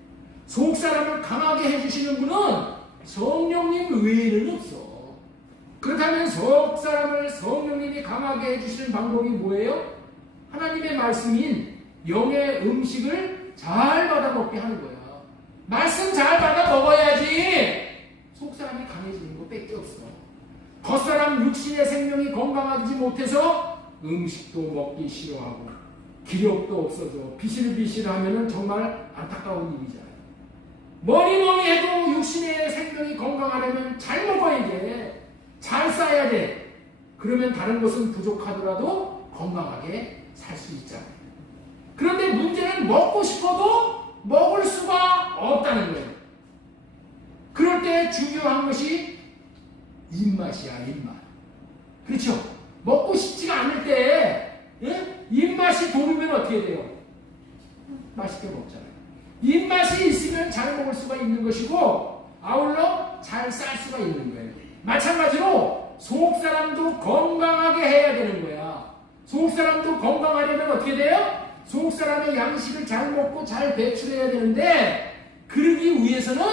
속 사람을 강하게 해주시는 분은 성령님 외에는 없어. 그렇다면 속 사람을 성령님이 강하게 해주시는 방법이 뭐예요? 하나님의 말씀인 영의 음식을 잘 받아 먹게 하는 거야. 말씀 잘 받아 먹어야지 속 사람이 강해지는 거 밖에 없어. 겉사람 육신의 생명이 건강하지 못해서 음식도 먹기 싫어하고 기력도 없어져 비실비실하면 정말 안타까운 일이잖아요. 뭐니 해도 육신의 생명이 건강하려면 잘 먹어야 돼. 잘 싸야 돼. 그러면 다른 것은 부족하더라도 건강하게 살 수 있잖아요. 그런데 문제는 먹고 싶어도 먹을 수가 없다는 거예요. 그럴 때 중요한 것이 입맛이야, 입맛. 그렇죠? 먹고 싶지가 않을 때 입맛이 도르면 어떻게 돼요? 맛있게 먹잖아요. 입맛이 있으면 잘 먹을 수가 있는 것이고 아울러 잘 쌀 수가 있는 거예요. 마찬가지로 속 사람도 건강하게 해야 되는 거야. 속 사람도 건강하려면 어떻게 돼요? 속 사람의 양식을 잘 먹고 잘 배출해야 되는데 그러기 위해서는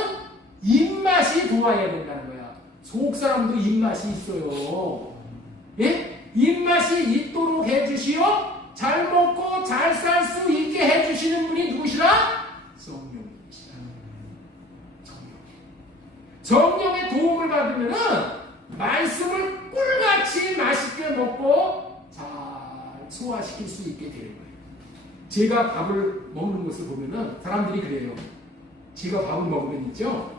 입맛이 좋아야 된다는 거야. 속 사람도 입맛이 있어요. 예? 입맛이 있도록 해주시어 잘 먹고 잘 살 수 있게 해주시는 분이 누구시라? 성령님이시라. 성령의 도움을 받으면은 말씀을 꿀같이 맛있게 먹고 잘 소화시킬 수 있게 되는 거예요. 제가 밥을 먹는 것을 보면은 사람들이 그래요. 제가 밥을 먹으면 있죠.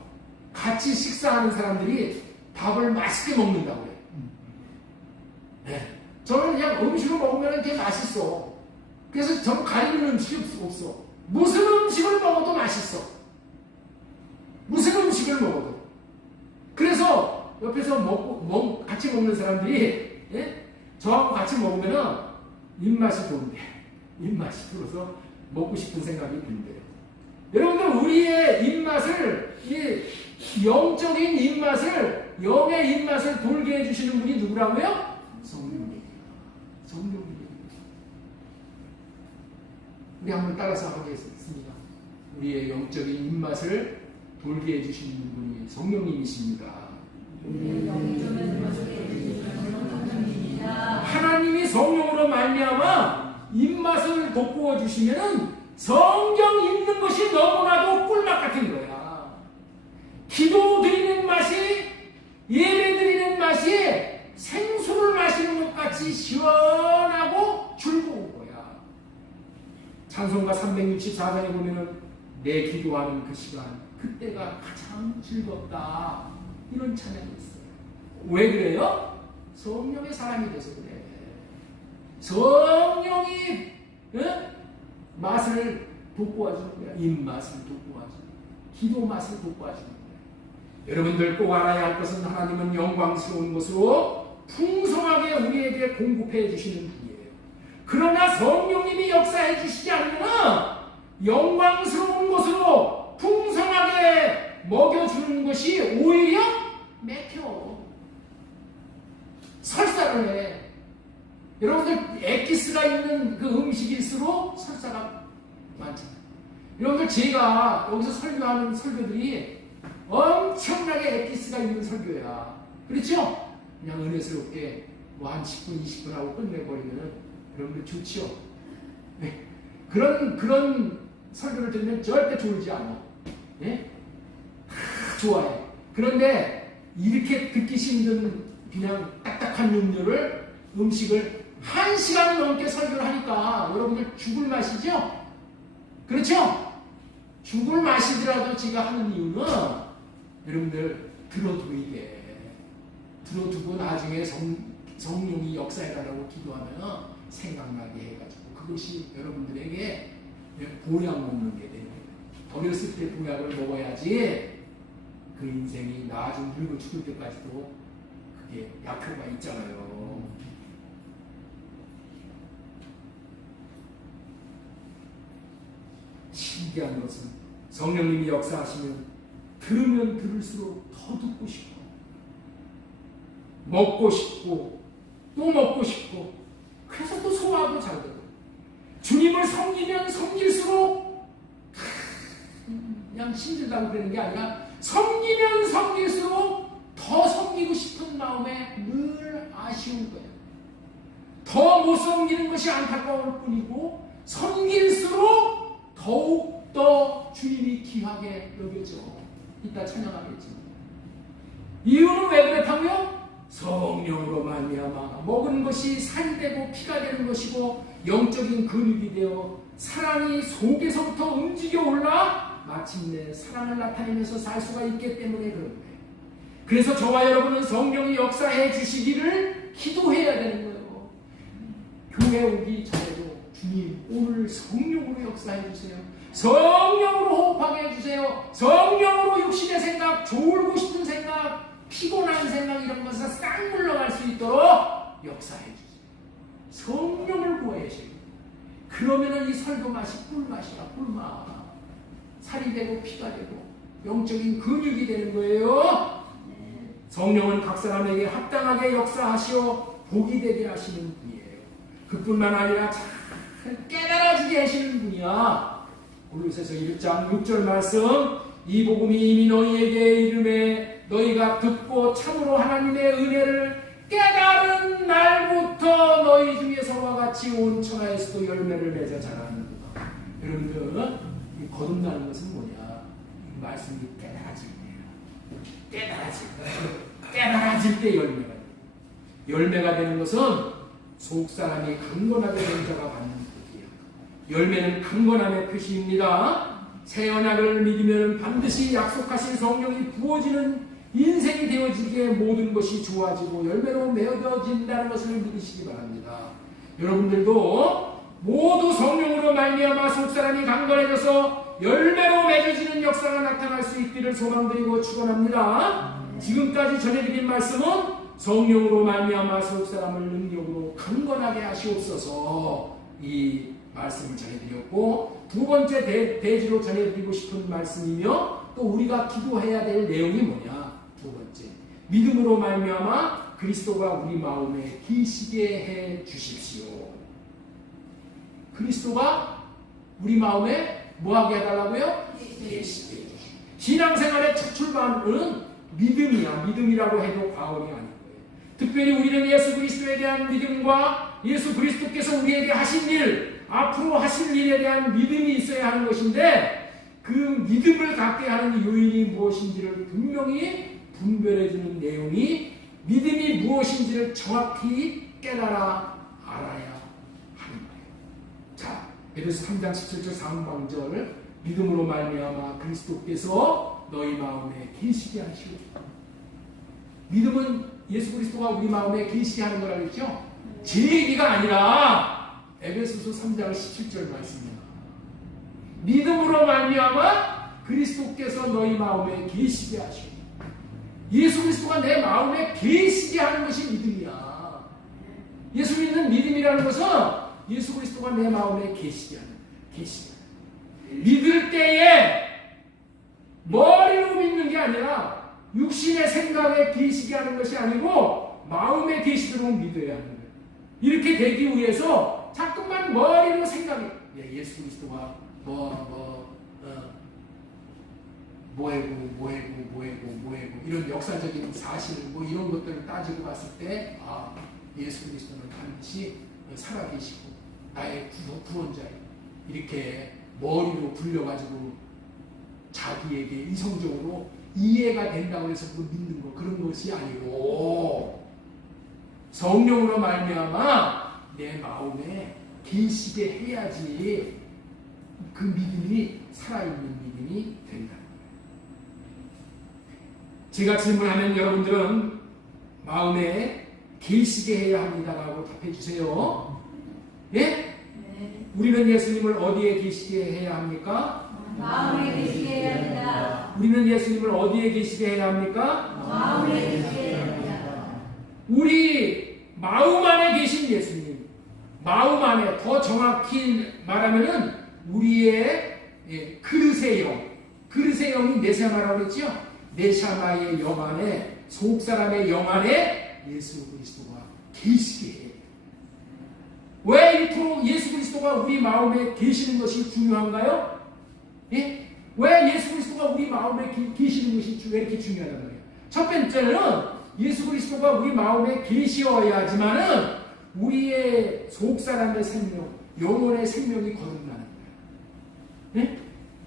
같이 식사하는 사람들이 밥을 맛있게 먹는다고 해요. 네. 저는 그냥 음식을 먹으면 되게 맛있어. 그래서 저는 가리는 음식이 없어. 무슨 음식을 먹어도 맛있어. 무슨 음식을 먹어도. 그래서 옆에서 같이 먹는 사람들이 저하고 같이 먹으면 입맛이 도는데 입맛이 들어서 먹고 싶은 생각이 드는데요. 여러분들 우리의 입맛을 영적인 입맛을 영의 입맛을 돌게 해주시는 분이 누구라고요? 성령님이에요. 성령님이에요. 우리 한번 따라서 하겠습니다. 우리의 영적인 입맛을 돌게 해주시는 분이 성령님이십니다. 하나님이 성령으로 말미암아 입맛을 돋구어 주시면은 성경 읽는 것이 너무나도 꿀맛 같은 거야. 기도 드리는 맛이 예배 드리는 맛이 생수를 마시는 것 같이 시원하고 즐거운 거야. 찬송가 364장에 보면은 내 기도하는 그 시간 그때가 가장 즐겁다 이런 찬양이 있어요. 왜 그래요? 성령의 사람이 돼서 그래. 성령이 맛을 돋구어주는 거야. 입맛을 돋구어주는 기도 맛을 돋구어주는 거야. 여러분들 꼭 알아야 할 것은 하나님은 영광스러운 것으로 풍성하게 우리에게 공급해 주시는 분이에요. 그러나 성령님이 역사해 주시지 않으면 영광스러운 것으로 풍성하게 먹여주는 것이 오히려 맥혀. 설사를 해. 여러분들 엑기스가 있는 그 음식일수록 설사가 많잖아요. 여러분들 제가 여기서 설교하는 설교들이 엄청나게 엑기스가 있는 설교야. 그렇죠? 그냥 은혜스럽게 뭐 한 10분, 20분 하고 끝내버리면 여러분들 좋지요? 네. 그런 설교를 들으면 절대 졸지 않아. 네? 다 좋아해. 그런데 이렇게 듣기 힘든 그냥 딱딱한 음식을 1시간 넘게 설교를 하니까 여러분들 죽을 맛이죠? 그렇죠? 죽을 맛이더라도 제가 하는 이유는 여러분들 들어두게 돼. 들어두고 나중에 성령이 역사해달라고 기도하면 생각나게 해가지고 그것이 여러분들에게 보약 먹는 게 되는 거예요. 어렸을 때 보약을 먹어야지 그 인생이 나중 늙어 죽을 때까지도 그게 약효가 있잖아요. 신기한 것은 성령님이 역사하시면 들으면 들을수록 더 듣고 싶고 먹고 싶고 또 먹고 싶고 그래서 또 소화도 잘 되고 주님을 섬기면 섬길수록 그냥 힘들다고 그러는 게 아니라 섬기면 섬길수록 더 섬기고 싶은 마음에 늘 아쉬운 거예요. 더 못 섬기는 것이 안타까울 뿐이고 섬길수록 더욱더 주님이 귀하게 여겨져. 이따 찬양하겠지만 이유는 왜 그렇다고요? 성령으로 말미암아 먹은 것이 살이 되고 피가 되는 것이고 영적인 근육이 되어 사랑이 속에서부터 움직여 올라 마침내 사랑을 나타내면서 살 수가 있기 때문에 그런 거예요. 그래서 저와 여러분은 성령이 역사해 주시기를 기도해야 되는 거예요. 교회 오기 전에도 주님 오늘 성령으로 역사해 주세요. 성령으로 호흡하게 해주세요. 성령으로 육신의 생각, 졸고 싶은 생각, 피곤한 생각 이런 것을 싹 물러갈 수 있도록 역사해 주세요. 성령을 구하셔야 돼요. 그러면은 이 설교 맛이 꿀맛이야, 꿀맛. 살이 되고 피가 되고 영적인 근육이 되는 거예요. 성령은 각 사람에게 합당하게 역사하시어 복이 되게 하시는 분이에요. 그뿐만 아니라 잘 깨달아지게 하시는 분이야. 골로새서 1장 6절 말씀, 이 복음이 이미 너희에게 이름에 너희가 듣고 참으로 하나님의 은혜를 깨달은 날부터 너희 중에 서로와 같이 온 천하에서도 열매를 맺어 자라는구나. 여러분들 이 거듭나는 것은 뭐냐? 이 말씀이 깨달아질 때예요. 깨달아질 때 열매가 돼요. 열매가 되는 것은 속 사람이 강건하게 된 자가 받는 복이에요. 열매는 강건함의 표시입니다. 새 언약을 믿으면 반드시 약속하신 성령이 부어지는 인생이 되어지기에 모든 것이 좋아지고 열매로 맺어진다는 것을 믿으시기 바랍니다. 여러분들도 모두 성령으로 말미암아 속사람이 강건해져서 열매로 맺어지는 역사가 나타날 수 있기를 소망드리고 축원합니다. 지금까지 전해드린 말씀은 성령으로 말미암아 속사람을 능력으로 강건하게 하시옵소서 이 말씀을 전해드렸고, 두 번째 대지로 전해드리고 싶은 말씀이며 또 우리가 기도해야 될 내용이 뭐냐? 두 번째, 믿음으로 말미암아 그리스도가 우리 마음에 계시게 해 주십시오. 그리스도가 우리 마음에 뭐하게 해달라고요? 계시게 해주십시오. 신앙생활의 첫 출발은 믿음이야. 믿음이라고 해도 과언이 아닌 거예요. 특별히 우리는 예수 그리스도에 대한 믿음과 예수 그리스도께서 우리에게 하신 일, 앞으로 하실 일에 대한 믿음이 있어야 하는 것인데, 그 믿음을 갖게 하는 요인이 무엇인지를 분명히 분별해주는 내용이 믿음이 무엇인지를 정확히 깨달아 알아야 하는 거예요. 자, 에베소 3장 17절 상반절, 믿음으로 말미암아 그리스도께서 너희 마음에 계시게 하시오. 믿음은 예수 그리스도가 우리 마음에 계시게 하는 거라고 했죠? 제 얘기가 아니라 에베소서 3장 17절 말씀이야. 믿음으로 말미암아 그리스도께서 너희 마음에 계시게 하시오. 예수 그리스도가 내 마음에 계시게 하는 것이 믿음이야. 예수 믿는 믿음이라는 것은 예수 그리스도가 내 마음에 계시게 하는, 계시게 하는. 믿을 때에 머리로 믿는 게 아니라 육신의 생각에 계시게 하는 것이 아니고 마음에 계시도록 믿어야 하는 거예요. 이렇게 되기 위해서 자꾸만 머리로 생각해. 예수 그리스도가 뭐해고 이런 역사적인 사실 이런 것들을 따지고 봤을 때, 예수 그리스도는 반드시 살아계시고 나의 구원자예요. 이렇게 머리로 굴려가지고 자기에게 이성적으로 이해가 된다고 해서 그걸 믿는 거, 그런 것이 아니고 성령으로 말미암아 내 마음에 계시게 해야지 그 믿음이 살아있는 믿음이 된다. 제가 질문하면 여러분들은 마음에 계시게 해야 합니다라고 답해 주세요. 예? 네. 우리는 예수님을 어디에 계시게 해야 합니까? 마음에 계시게 해야 한다. 우리는 예수님을 어디에 계시게 해야 합니까? 마음에 계시게 해야 한다. 우리 마음 안에 계신 예수님, 마음 안에, 더 정확히 말하면은 우리의 그릇의 영, 그릇의 영이 네샤마라고 그랬죠? 네샤마의 영 안에, 속사람의 영 안에 예수 그리스도가 계시게 해요. 왜 이토록 예수 그리스도가 우리 마음에 계시는 것이 중요한가요? 예? 왜 예수 그리스도가 우리 마음에 계시는 것이 왜 이렇게 중요하단 말이에요? 첫 번째는 예수 그리스도가 우리 마음에 계시어야지만은 우리의 속사람의 생명, 영혼의 생명이 거듭나는 거예요. 예?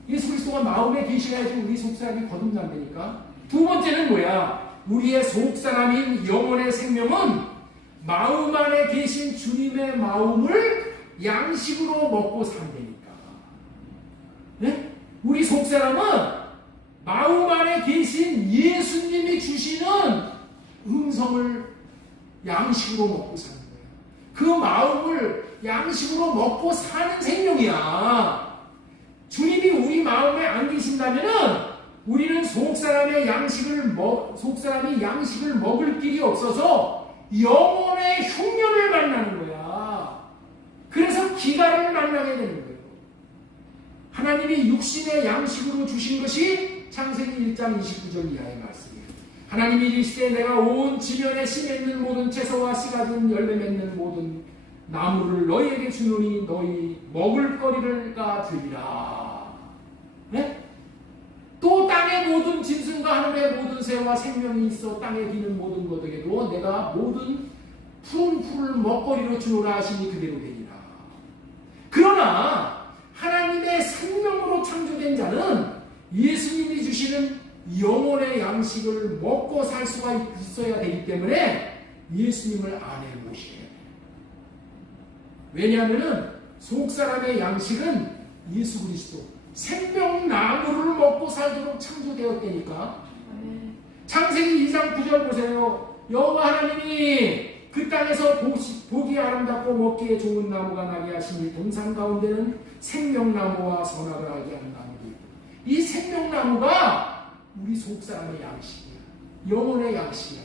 예수 그리스도가 마음에 계셔야지 우리 속사람이 거듭난다니까. 두 번째는 뭐야? 우리의 속사람인 영혼의 생명은 마음 안에 계신 주님의 마음을 양식으로 먹고 산다니까. 네? 우리 속사람은 마음 안에 계신 예수님이 주시는 음성을 양식으로 먹고 사는 거예요. 그 마음을 양식으로 먹고 사는 생명이야. 주님이 우리 마음에 안 계신다면은 우리는 속사람이 양식을 먹을 길이 없어서 영혼의 흉년을 만나는 거야. 그래서 기갈을 만나게 되는 거예요. 하나님이 육신의 양식으로 주신 것이 창세기 1장 29절 이하의 말씀이에요. 하나님이 이르시되 내가 온 지면에 씨 맺는 모든 채소와 씨 가진 열매 맺는 모든 나무를 너희에게 주노니 너희 먹을 거리가 되리라. 네? 또 땅의 모든 짐승과 하늘의 모든 새와 생명이 있어 땅에 기는 모든 것에게도 내가 모든 푸른 풀을 먹거리로 주노라 하시니 그대로 되리라. 그러나 하나님의 생명으로 창조된 자는 예수님이 주시는 영혼의 양식을 먹고 살 수가 있어야 되기 때문에 예수님을 안에 모셔야 돼요. 왜냐하면 속사람의 양식은 예수 그리스도 생명나무를 먹고 살도록 창조되었다니까. 창세기 2장 9절 보세요. 여호와 하나님이 그 땅에서 보기 아름답고 먹기에 좋은 나무가 나게 하시니 동산 가운데는 생명나무와 선악을 알게 하는 나무도 있고. 이 생명나무가 우리 속사람의 양식이야. 영혼의 양식이야.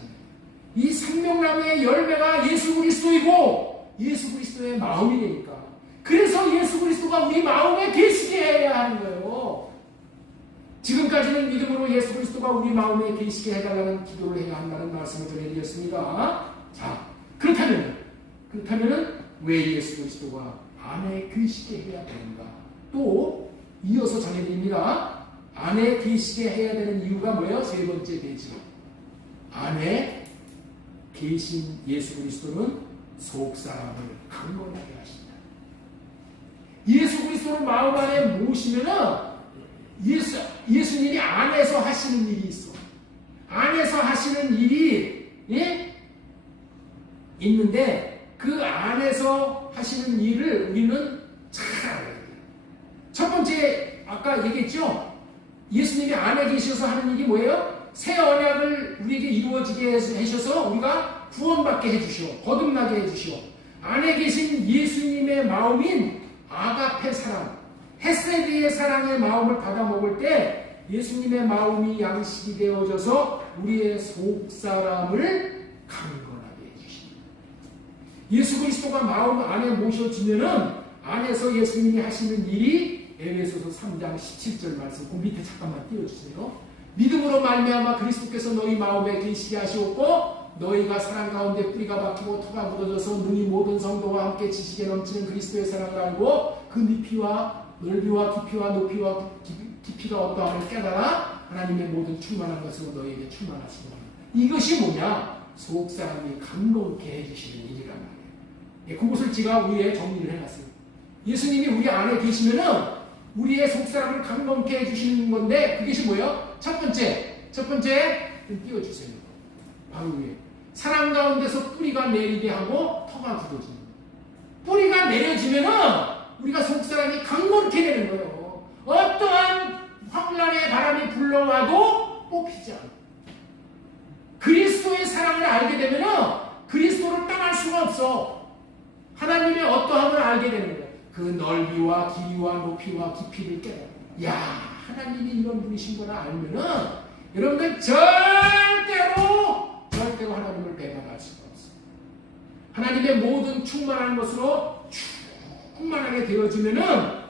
이 생명나무의 열매가 예수 그리스도이고 예수 그리스도의 마음이 되니까. 그래서 예수 그리스도가 우리 마음에 계시게 해야 하는 거예요. 지금까지는 믿음으로 예수 그리스도가 우리 마음에 계시게 해달라는 기도를 해야 한다는 말씀을 전해드렸습니다. 자, 그렇다면은 왜 예수 그리스도가 안에 계시게 해야 되는가? 또 이어서 전해드립니다. 안에 계시게 해야 되는 이유가 뭐예요? 세 번째 되죠. 안에 계신 예수 그리스도는 속사람을 강건하게 하신다. 예수 그리스도를 마음 안에 모시면은 예수님이 안에서 하시는 일이 있어. 안에서 하시는 일이 있는데 그 안에서 하시는 일을 우리는 잘 알아야 돼요. 첫 번째 아까 얘기했죠. 예수님이 안에 계셔서 하는 일이 뭐예요? 새 언약을 우리에게 이루어지게 하셔서 우리가 구원받게 해주시오. 거듭나게 해주시오. 안에 계신 예수님의 마음인 아가페 사랑, 헤세드의 사랑의 마음을 받아 먹을 때 예수님의 마음이 양식이 되어져서 우리의 속사람을 강건하게 해주십니다. 예수 그리스도가 마음 안에 모셔지면은 안에서 예수님이 하시는 일이 에베소서 3장 17절 말씀 그 밑에 잠깐만 띄워주세요. 믿음으로 말미암아 그리스도께서 너희 마음에 계시게 하시었고 너희가 사랑 가운데 뿌리가 박히고 토가 묻어져서 눈이 모든 성도와 함께 지식에 넘치는 그리스도의 사랑을 알고 그 깊이와 넓이와 깊이와 높이와 깊이가 어떠함을 깨달아 하나님의 모든 충만한 것으로 너희에게 충만하시고 이것이 뭐냐? 속사람이 강건케 해주시는 일이란 말이에요. 그것을 제가 위에 정리를 해놨어요. 예수님이 우리 안에 계시면은 우리의 속사람을 강건케 해주시는 건데 그것이 뭐예요? 첫 번째 띄워주세요. 바로 위에 사랑 가운데서 뿌리가 내리게 하고 터가 굳어지는 거예요. 뿌리가 내려지면은 우리가 속사람이 강건케 되는 거예요. 어떠한 환란의 바람이 불러와도 뽑히지 않아요. 그리스도의 사랑을 알게 되면은 그리스도를 떠날 수가 없어. 하나님의 어떠함을 알게 되는 거예요. 그 넓이와 길이와 높이와 깊이를 깨달아요. 야, 하나님이 이런 분이신 거나 알면은 여러분들 절대로 하나님을 배반할 수가 없어요. 하나님의 모든 충만한 것으로 충만하게 되어지면은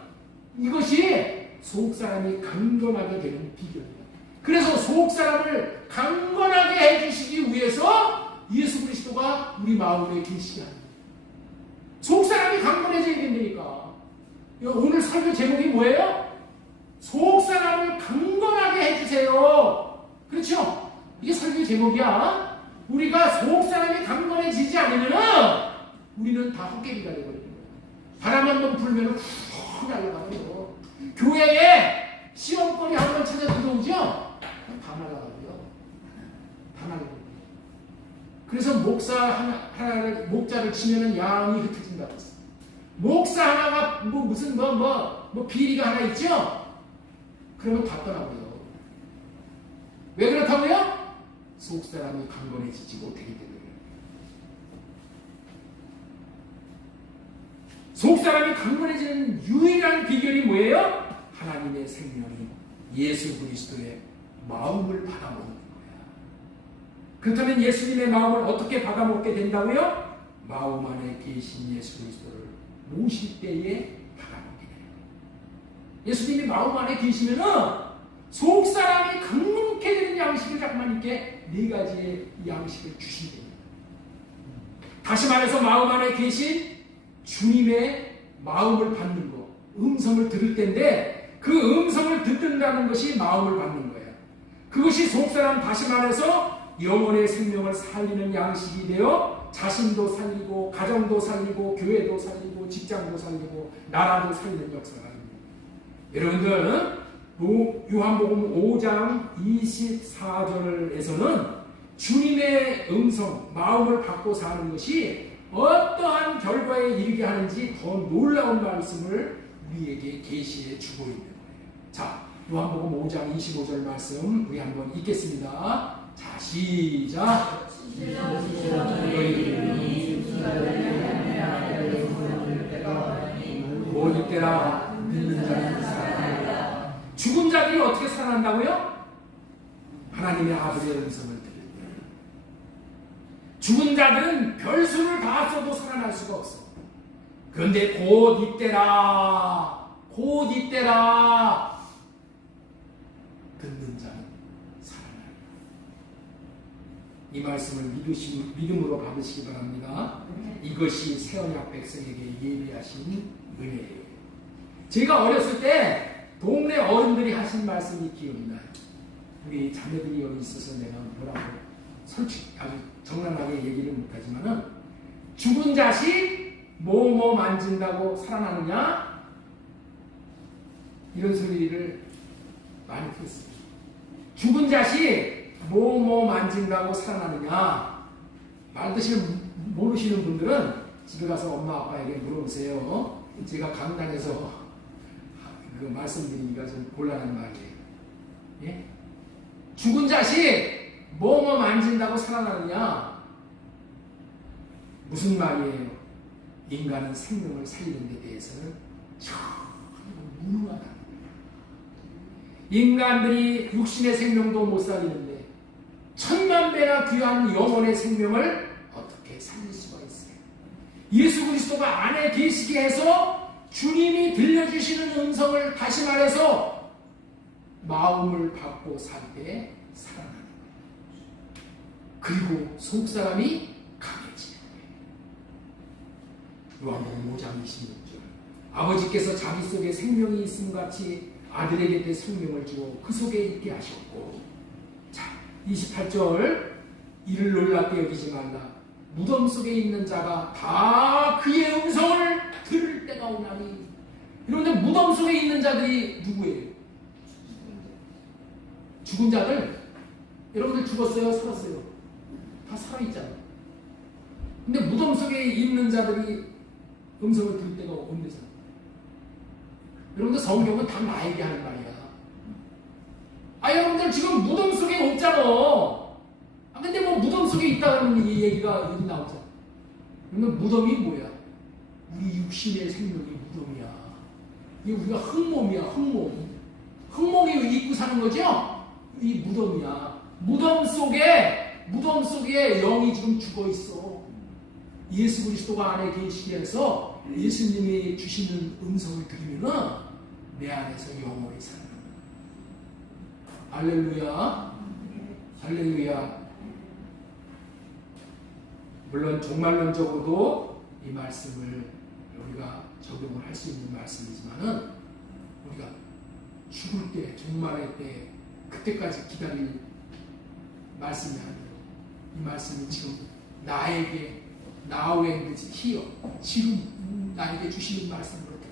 이것이 속사람이 강건하게 되는 비결입니다. 그래서 속사람을 강건하게 해주시기 위해서 예수 그리스도가 우리 마음에 계시게 합니다. 속사람이 강건해져야 된다니까. 오늘 설교 제목이 뭐예요? 속사람을 강건하게 해주세요. 그렇죠? 이게 설교 제목이야. 우리가 속사람이 강건해지지 않으면 우리는 다 헛개비가 되거든요. 바람 한 번 불면 훅 날아가고요. 교회에 시험거리 한 번 찾아 들어오죠? 다 날아가고요. 다 날아가고요. 그래서 목자를 치면은 양이 흩어진다고 했어요. 목사 하나가 무슨 비리가 하나 있죠? 그러면 다 떠나고요. 왜 그렇다고요? 속사람이 강건해지지 못하기 때문에. 속사람이 강건해지는 유일한 비결이 뭐예요? 하나님의 생명이 예수 그리스도의 마음을 받아먹는 거야. 그렇다면 예수님의 마음을 어떻게 받아먹게 된다고요? 마음 안에 계신 예수 그리스도를 모실 때에 받아먹게 돼요. 예수님이 마음 안에 계시면은 속사람이 강건케 되는 양식을 자꾸만 이렇게 네 가지의 양식을 주신대요. 다시 말해서 마음 안에 계신 주님의 마음을 받는 거, 음성을 들을 때인데 그 음성을 듣는다는 것이 마음을 받는 거예요. 그것이 속사람, 다시 말해서 영혼의 생명을 살리는 양식이 되어 자신도 살리고 가정도 살리고 교회도 살리고 직장도 살리고 나라도 살리는 역사가 있습니다. 여러분들 요한복음 5장 24절에서는 주님의 음성, 마음을 받고 사는 것이 어떠한 결과에 이르게 하는지 더 놀라운 말씀을 우리에게 계시해 주고 있는 거예요. 자, 요한복음 5장 25절 말씀 우리 한번 읽겠습니다. 자, 시작. 곧 이때라 믿는 자는 살아나리라. 죽은 자들이 어떻게 살아난다고요? 하나님의 아버지의 음성을 들을 때. 죽은 자들은 별수를 다 써도 살아날 수가 없어. 그런데 곧 이때라, 곧 이때라 듣는 자는 살아나리라. 이 말씀을 믿음으로 받으시기 바랍니다. 이것이 새 언약 백성에게 예비하신 은혜예요. 제가 어렸을 때 동네 어른들이 하신 말씀이 기억이 나요. 우리 자매들이 여기 있어서 내가 뭐라고 솔직히 아주 정당하게 얘기를 못하지만은 죽은 자식 뭐뭐 만진다고 살아나느냐? 이런 소리를 많이 들었어요. 죽은 자식 뭐뭐 만진다고 살아나느냐? 말뜻이 모르시는 분들은 집에 가서 엄마 아빠에게 물어보세요. 제가 강단에서 그 말씀드리기가 좀 곤란한 말이에요. 예? 죽은 자식 뭐뭐 만진다고 살아나느냐? 무슨 말이에요? 인간은 생명을 살리는 데 대해서는 전혀 무능하다는 거예요. 인간들이 육신의 생명도 못 살리는데 1000만 배나 귀한 영혼의 생명을 어떻게 살릴 수가 있어요? 예수 그리스도가 안에 계시게 해서 주님이 들려주시는 음성을 다시 말해서 마음을 받고 살 때 살아나는 거예요. 그리고 속사람이 강해지는 거예요. 요한복음 5장 26절. 아버지께서 자기 속에 생명이 있음 같이 아들에게 생명을 주어 그 속에 있게 하셨고, 자 28절. 이를 놀랍게 여기지 말라. 무덤 속에 있는 자가 다 그의 음성을 들을 때가 오나니. 그런데 무덤 속에 있는 자들이 누구예요? 죽은 자들. 여러분들 죽었어요? 살았어요? 다 살아있잖아요. 근데 무덤 속에 있는 자들이 음성을 들을 때가 온대잖아요. 여러분들 성경은 다 나에게 하는 말이야. 여러분들 지금 무덤 속에 없잖아. 근데 뭐 무덤 속에 있다는 이 얘기가 여기 나오잖아. 그러면 무덤이 뭐야? 우리 육신의 생명이 무덤이야. 이게 우리가 흙몸이야, 흙몸. 흙몸이 입고 사는 거죠? 이 무덤이야. 무덤 속에 영이 지금 죽어 있어. 예수 그리스도가 안에 계시게 해서 예수님이 주시는 음성을 들으면은 내 안에서 영원히 살아. 할렐루야. 할렐루야. 물론 종말론적으로도 이 말씀을 우리가 적용을 할 수 있는 말씀이지만은 우리가 죽을 때, 종말의 때, 그때까지 기다릴 말씀이 아니라 이 말씀이 지금 나에게 now and here, 지금 나에게 주시는 말씀으로 들어요.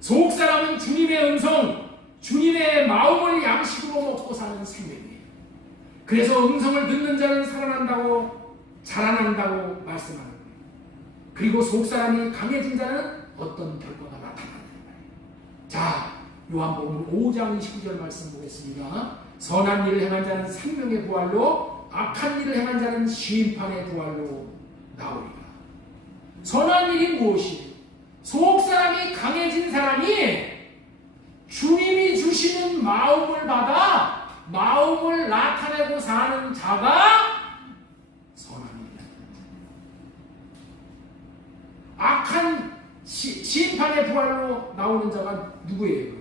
속사람은 주님의 음성, 주님의 마음을 양식으로 먹고 사는 생명이에요. 그래서 음성을 듣는 자는 살아난다고, 자라난다고 말씀하는 거예요. 그리고 속사람이 강해진 자는 어떤 결과가 나타난다는 거예요. 자, 요한복음 5장 29절 말씀 보겠습니다. 선한 일을 행한 자는 생명의 부활로, 악한 일을 행한 자는 심판의 부활로 나오리라. 선한 일이 무엇이에요? 속사람이 강해진 사람이 주님이 주시는 마음을 받아 마음을 나타내고 사는 자가 선한 일이다. 악한 심판의 부활로 나오는 자가 누구예요?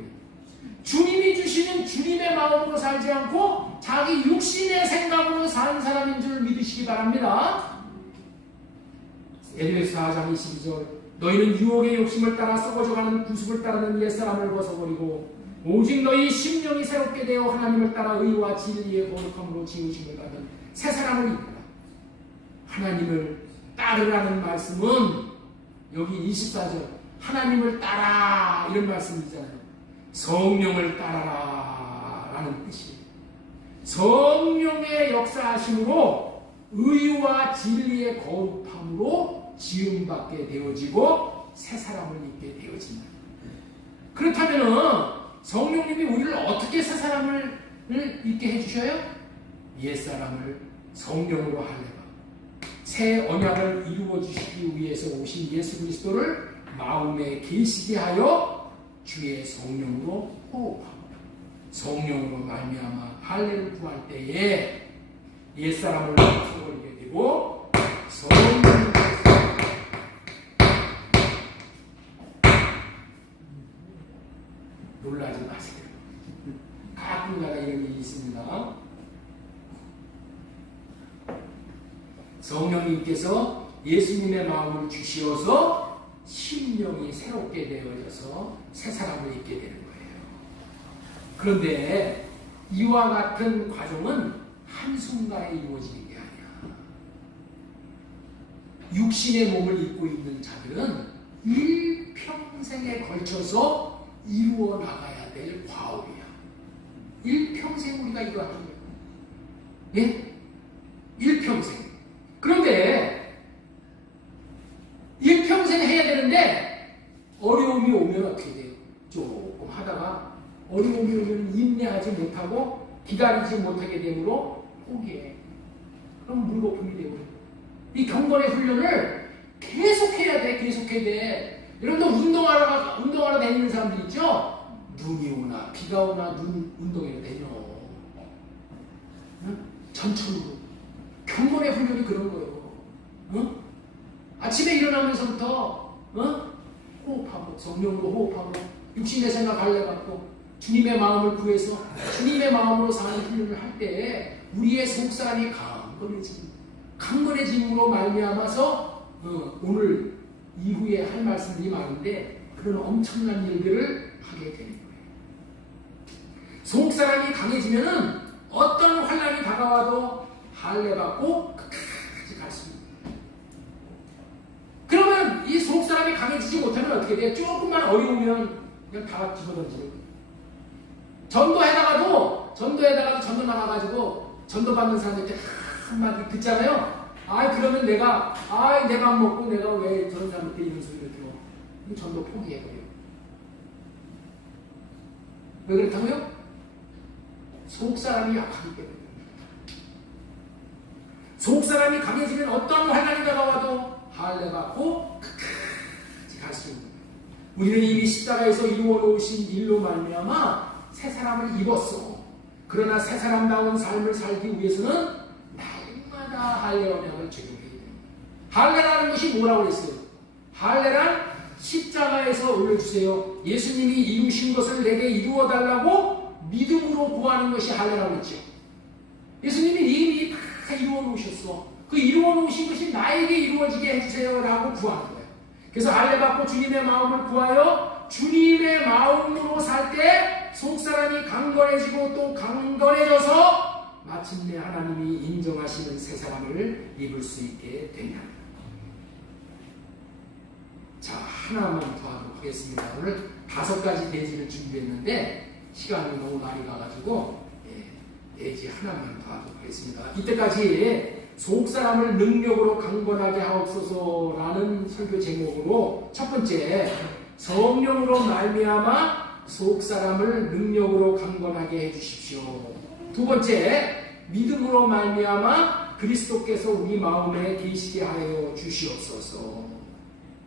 주님이 주시는 주님의 마음으로 살지 않고 자기 육신의 생각으로 사는 사람인 줄 믿으시기 바랍니다. 에베소서 4장 22절 너희는 유혹의 욕심을 따라 썩어져가는 구습을 따르는 옛사람을 벗어버리고 오직 너희 심령이 새롭게 되어 하나님을 따라 의와 진리의 거룩함으로 지으심을 받은 새 사람을 입으라. 하나님을 따르라는 말씀은 여기 24절 하나님을 따라 이런 말씀이잖아요. 성령을 따라라 라는 뜻이에요. 성령의 역사하심으로 의와 진리의 거룩함으로 지음받게 되어지고 새 사람을 입게 되어진다. 그렇다면 성령님이 우리를 어떻게 새 사람을 입게 해주셔요? 옛사람을 성령으로 할래봐 새 언약을 이루어 주시기 위해서 오신 예수 그리스도를 마음에 계시게 하여 주의 성령으로 호흡하고 성령으로 말미암아 할례를 구할 때에 옛사람을 벗어버리게 되고 성령을 놀라지 마세요. 가끔가다 이런 일이 있습니다. 성령님께서 예수님의 마음을 주시어서 심령이 새롭게 되어져서 새 사람을 입게 되는 거예요. 그런데 이와 같은 과정은 한순간에 이루어지는 게 아니야. 육신의 몸을 입고 있는 자들은 일평생에 걸쳐서 이루어 나가야 될 과업이야. 일평생 우리가 이거 하는 거예요. 예? 일평생. 그런데 일평생 해야 되는데 어려움이 오면 어떻게 돼요? 조금 하다가 어려움이 오면 인내하지 못하고 기다리지 못하게 되므로 포기해. 그럼 물거품이 되고 이 경건의 훈련을 계속해야 돼. 계속해야 돼. 여러분도 운동하러 다니는 사람들 있죠? 눈이 오나 비가 오나 운동회를 다녀. 응? 전천후 경건의 훈련이 그런 거예요. 응? 아침에 일어나면서부터 호흡하고 성령으로 호흡하고 육신의 생각 갈래갖고 주님의 마음을 구해서 주님의 마음으로 사는 훈련을 할 때 우리의 속사람이 강건해짐으로 말미암아서 오늘 이후에 할 말씀들이 많은데 그런 엄청난 일들을 하게 되는 거예요. 속사람이 강해지면은 어떤 환난이 다가와도 할례받고 끝까지 갈 수 있는 거예요. 그러면 이 속사람이 강해지지 못하면 어떻게 돼요? 조금만 어려우면 그냥 다 집어던지는 거예요. 전도에다가도 전도 나가가지고 전도 받는 사람들한테 한마디 듣잖아요. 그러면 내가 안 먹고 내가 왜 저런 사람한테 이런 소리를 들어? 전도 포기해버려. 왜 그렇다고요? 속사람이 약하기 때문에. 속사람이 강해지면 어떤 환난이 다가와도 할례받고 끝까지 갈 수 있는 거예요. 우리는 이미 십자가에서 이루어 놓으신 일로 말미암아 새 사람을 입었어. 그러나 새 사람다운 삶을 살기 위해서는 날마다 할례 언약을 적용해야 됩니다. 할례라는 것이 뭐라고 했어요? 할례란 십자가에서 올려주세요. 예수님이 이루신 것을 내게 이루어달라고 믿음으로 구하는 것이 할례라고 했죠. 예수님이 이미 다 이루어 놓으셨어. 그 이루어 놓으신 것이 나에게 이루어지게 해주세요 라고 구하는 거예요. 그래서 할례 받고 주님의 마음을 구하여 주님의 마음으로 살 때 속사람이 강건해지고 또 강건해져서 마침내 하나님이 인정하시는 새 사람을 입을 수 있게 되냐. 자, 하나만 더 하도록 하겠습니다. 오늘 5가지 대지를 준비했는데 시간이 너무 많이 가가지고 대지 하나만 더 하도록 하겠습니다. 이때까지 속사람을 능력으로 강건하게 하옵소서라는 설교 제목으로 첫 번째, 성령으로 말미암아 속사람을 능력으로 강건하게 해주십시오. 두 번째, 믿음으로 말미암아 그리스도께서 우리 마음에 계시게 하여 주시옵소서.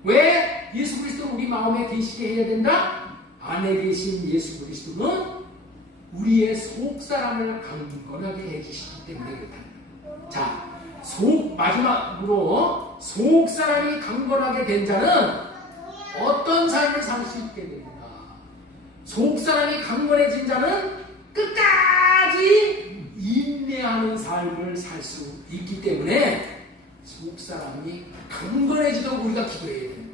왜 예수 그리스도를 우리 마음에 계시게 해야 된다? 안에 계신 예수 그리스도는 우리의 속사람을 강건하게 해주시기 때문에 그렇다. 자, 마지막으로 속사람이 강건하게 된 자는 어떤 삶을 살 수 있게 됩니다. 속사람이 강건해진 자는 끝까지 인내하는 삶을 살 수 있기 때문에 속사람이 강건해지도록 우리가 기도해야 됩니다.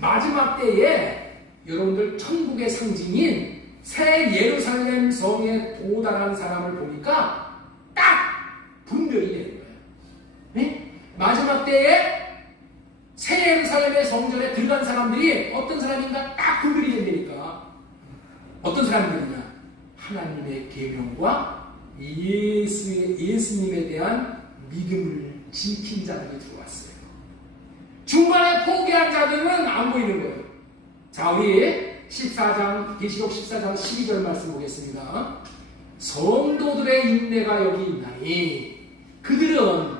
마지막 때에 여러분들 천국의 상징인 새 예루살렘 성에 도달한 사람을 보니까 딱 분별이 되는 거예요. 네? 마지막 때에 새 예루살렘의 성전에 들어간 사람들이 어떤 사람인가 딱 분별이 된다니까. 어떤 사람들이냐? 하나님의 계명과 예수님에 대한 믿음을 지킨 자들이 들어왔어요. 중간에 포기한 자들은 안 보이는 거예요. 자, 우리 14장, 계시록 14장 12절 말씀 보겠습니다. 성도들의 인내가 여기 있나니 그들은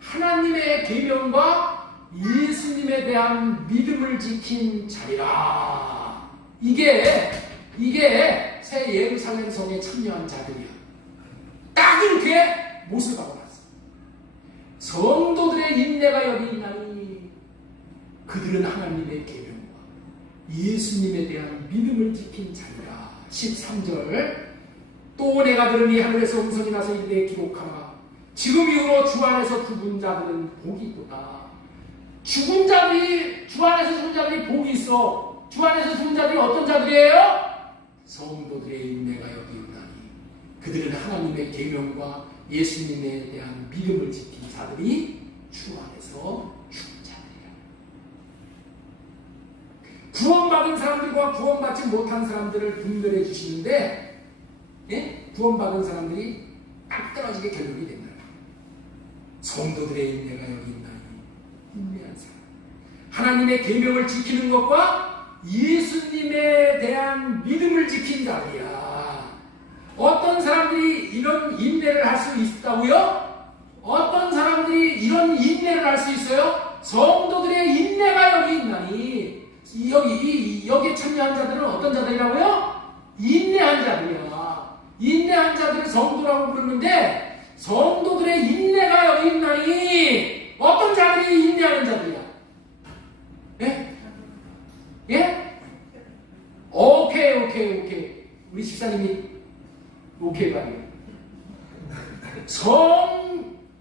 하나님의 계명과 예수님에 대한 믿음을 지킨 자리라. 이게 새 예루살렘 성에 참여한 자들이야. 딱 이렇게 못을 박아놨어. 성도들의 인내가 여기 있나니 그들은 하나님의 계명과 예수님에 대한 믿음을 지킨 자리라. 13절, 또 내가 들으니 하늘에서 음성이 나서 이르되 기록하라. 지금 이후로 주 안에서 죽은 자들은 복이 있도다. 죽은 자들이, 주 안에서 죽은 자들이 복이 있어. 주 안에서 죽은 자들이 어떤 자들이에요? 성도들의 인내가 여기 있나니 그들은 하나님의 계명과 예수님에 대한 믿음을 지킨 자들이 주 안에서 죽은 자들이야. 구원받은 사람들과 구원받지 못한 사람들을 분별해 주시는데, 예? 구원받은 사람들이 딱 떨어지게 결론이 된다. 성도들의 인내가 여기 있나니 인내한 사람, 하나님의 계명을 지키는 것과 예수님에 대한 믿음을 지킨 자들이야. 어떤 사람들이 이런 인내를 할 수 있다고요? 어떤 사람들이 이런 인내를 할 수 있어요? 성도들의 인내가 여기 있나니. 여기에 참여한 자들은 어떤 자들이라고요? 인내한 자들이야. 인내한 자들을 성도라고 부르는데 성도들의 인내가 여기 있나니 어떤 자들이 인내하는 자들이야? 예? 예? 오케이. 우리 집사님이 오케이 말이에요.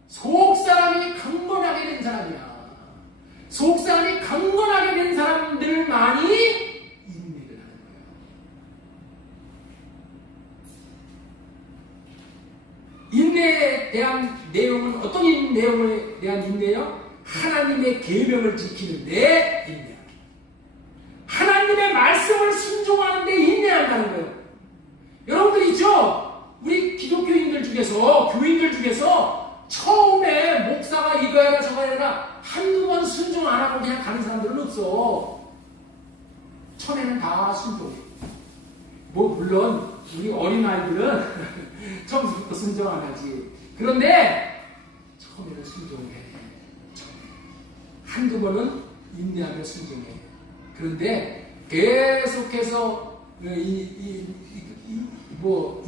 속사람이 강건하게 된 사람이야. 속사람이 강건하게 된 사람들만이 인내를 하는 거예요. 인내에 대한 내용은 어떤 내용에 대한 인내요? 하나님의 계명을 지키는데 인내. 하나님의 말씀을 순종하는데 인내한다는 거예요. 여러분들 있죠? 우리 기독교인들 중에서, 교인들 중에서 처음에 목사가 이거 해라 저거 해라 한두 번 순종 안 하고 그냥 가는 사람들은 없어. 처음에는 다 순종해. 뭐 물론 우리 어린아이들은 처음부터 순종 안 하지. 그런데 처음에는 순종해. 한두 번은 인내하며 순종해. 그런데 계속해서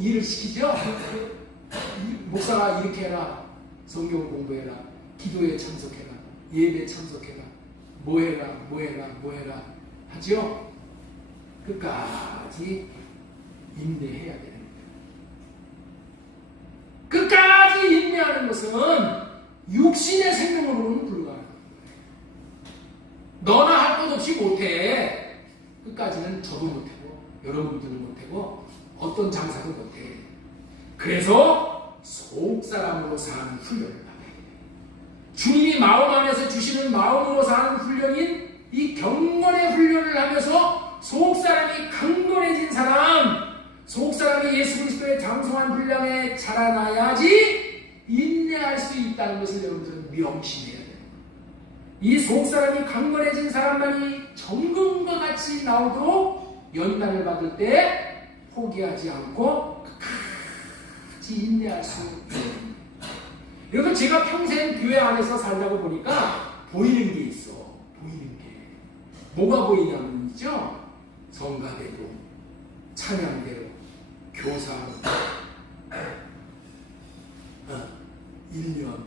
일을 시키죠. 목사가 이렇게 해라, 성경 공부해라, 기도에 참석해라, 예배 참석해라, 뭐해라. 하죠? 끝까지 인내해야 되는 거예요. 끝까지 인내하는 것은 육신의 생명으로는 불가능한 거예요. 너나 할 것 없이 못해. 끝까지는 저도 못하고 여러분들은 못하고 어떤 장사도 못해. 그래서 속사람으로 사는 훈련을 받아야 돼요. 주님이 마음 안에서 주시는 마음으로 사는 훈련인 이 경건의 훈련을 하면서 속사람이 강건해진 사람, 속사람이 예수 그리스도의 장성한 분량에 자라나야지 인내할 수 있다는 것을 여러분들은 명심해야 돼요. 이 속사람이 강건해진 사람만이 정금과 같이 나오도록 연단을 받을 때 포기하지 않고 끝까지 인내할 수 있어요. 여러분, 제가 평생 교회 안에서 살다가 보니까 보이는 게 있어. 보이는 게. 뭐가 보이냐면요, 성가대로, 찬양대로, 교사로 1년,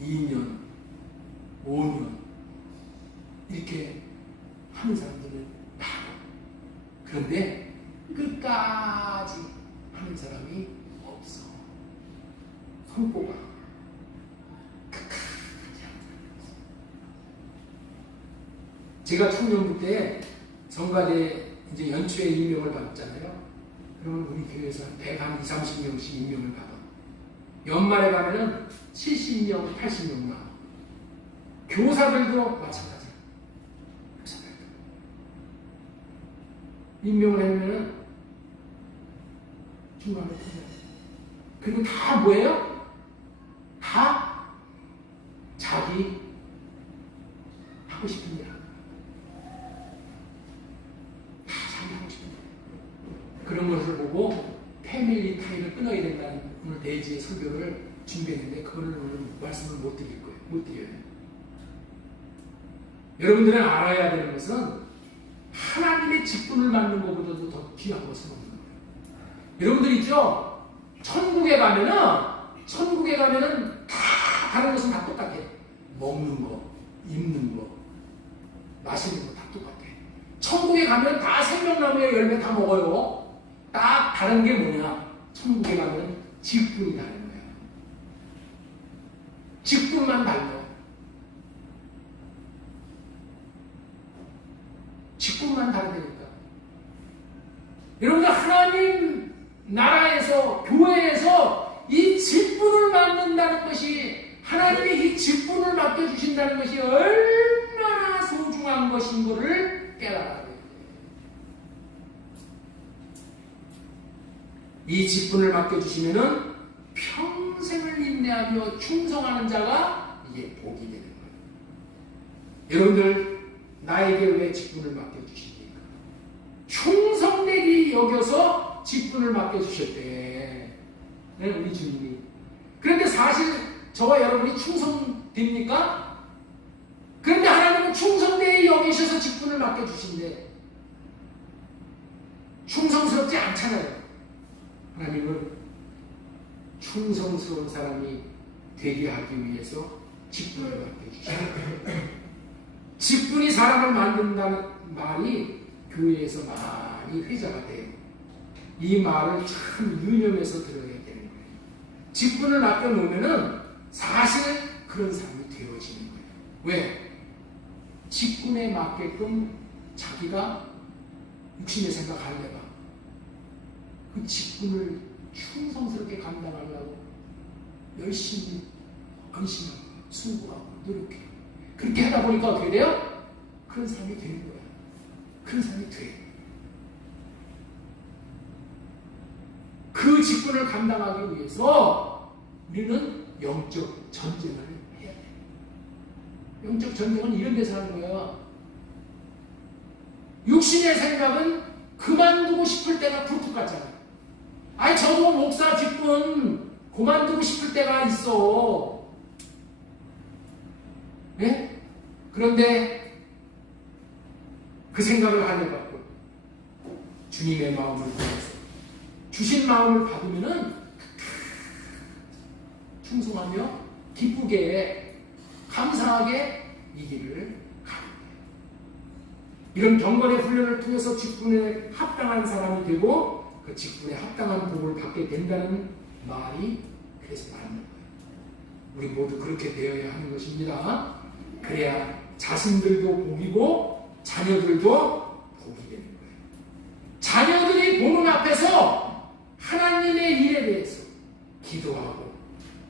2년, 5년 이렇게 하는 사람들은 많아. 그런데 끝까지 하는 사람이 없어. 손꼽아. 끝까지 하는 사람이 없어. 제가 청년부 때 성가대 이제 연초에 임명을 받았잖아요. 그러면 우리 교회에서 120-30명씩 임명을 받아. 연말에 가면은 70명, 80명 나와. 교사들도 마찬가지야. 교사들도. 임명을 하면은 중간에 터져요. 그리고 다 뭐예요? 다 자기 하고 싶은 일. 다 자기 하고 싶은 일. 그런 것을 보고 패밀리 타임을 끊어야 된다는 오늘 대지의 설교를 준비했는데 그거를 오늘 말씀을 못 드릴 거예요. 못 드려요. 여러분들은 알아야 되는 것은 하나님의 직분을 맡는 것보다도 더 귀한 것은 없는 거예요. 여러분들 있죠? 천국에 가면은 다 다른 것은 다 똑같아. 먹는 거, 입는 거, 마시는 거 다 똑같아. 천국에 가면 다 생명나무의 열매 다 먹어요. 딱 다른 게 뭐냐? 천국에 가면 직분이 다른 거야. 직분만 달라. 직분만 다르다니까. 여러분들, 하나님 나라에서, 교회에서 이 직분을 맡는다는 것이, 하나님이 이 직분을 맡겨주신다는 것이 얼마나 소중한 것인 것을 깨달아야 돼요. 이 직분을 맡겨주시면은 평생을 인내하며 충성하는 자가 이게 복이 되는 거예요. 여러분들, 나에게 왜 직분을 맡겨주십니까? 충성되기 여겨서 직분을 맡겨주셨대. 네, 우리 주님이. 그런데 사실 저와 여러분이 충성됩니까? 그런데 하나님은 충성되게 여기셔서 직분을 맡겨주신대. 충성스럽지 않잖아요. 하나님은 충성스러운 사람이 되게 하기 위해서 직분을 맡겨주십니다. 직분이 사람을 만든다는 말이 교회에서 많이 회자가 돼요. 이 말을 참 유념해서 들어야 되는 거예요. 직분을 맡겨놓으면은 사실 그런 사람이 되어지는 거예요. 왜? 직분에 맞게끔 자기가 육신의 생각 안 해봐. 그 직분을 충성스럽게 감당하려고 열심히 헌신하고 수고하고 노력해요. 그렇게 하다 보니까 어떻게 돼요? 그런 사람이 되는 거야. 그런 사람이 돼. 그 직분을 감당하기 위해서 우리는 영적 전쟁을 해야 돼. 영적 전쟁은 이런 데서 하는 거야. 육신의 생각은 그만두고 싶을 때가 굴뚝 같잖아. 아니, 저도 목사 직분 그만두고 싶을 때가 있어. 네? 그런데 그 생각을 안 해봤고 주님의 마음을 받아서 주신 마음을 받으면은 충성하며 기쁘게 감사하게 이 길을 가는 거예요. 이런 경건의 훈련을 통해서 직분에 합당한 사람이 되고 그 직분에 합당한 복을 받게 된다는 말이 그래서 말하는 거예요. 우리 모두 그렇게 되어야 하는 것입니다. 그래야 자신들도 복이고 자녀들도 복이 되는 거예요. 자녀들이 보는 앞에서 하나님의 일에 대해서 기도하고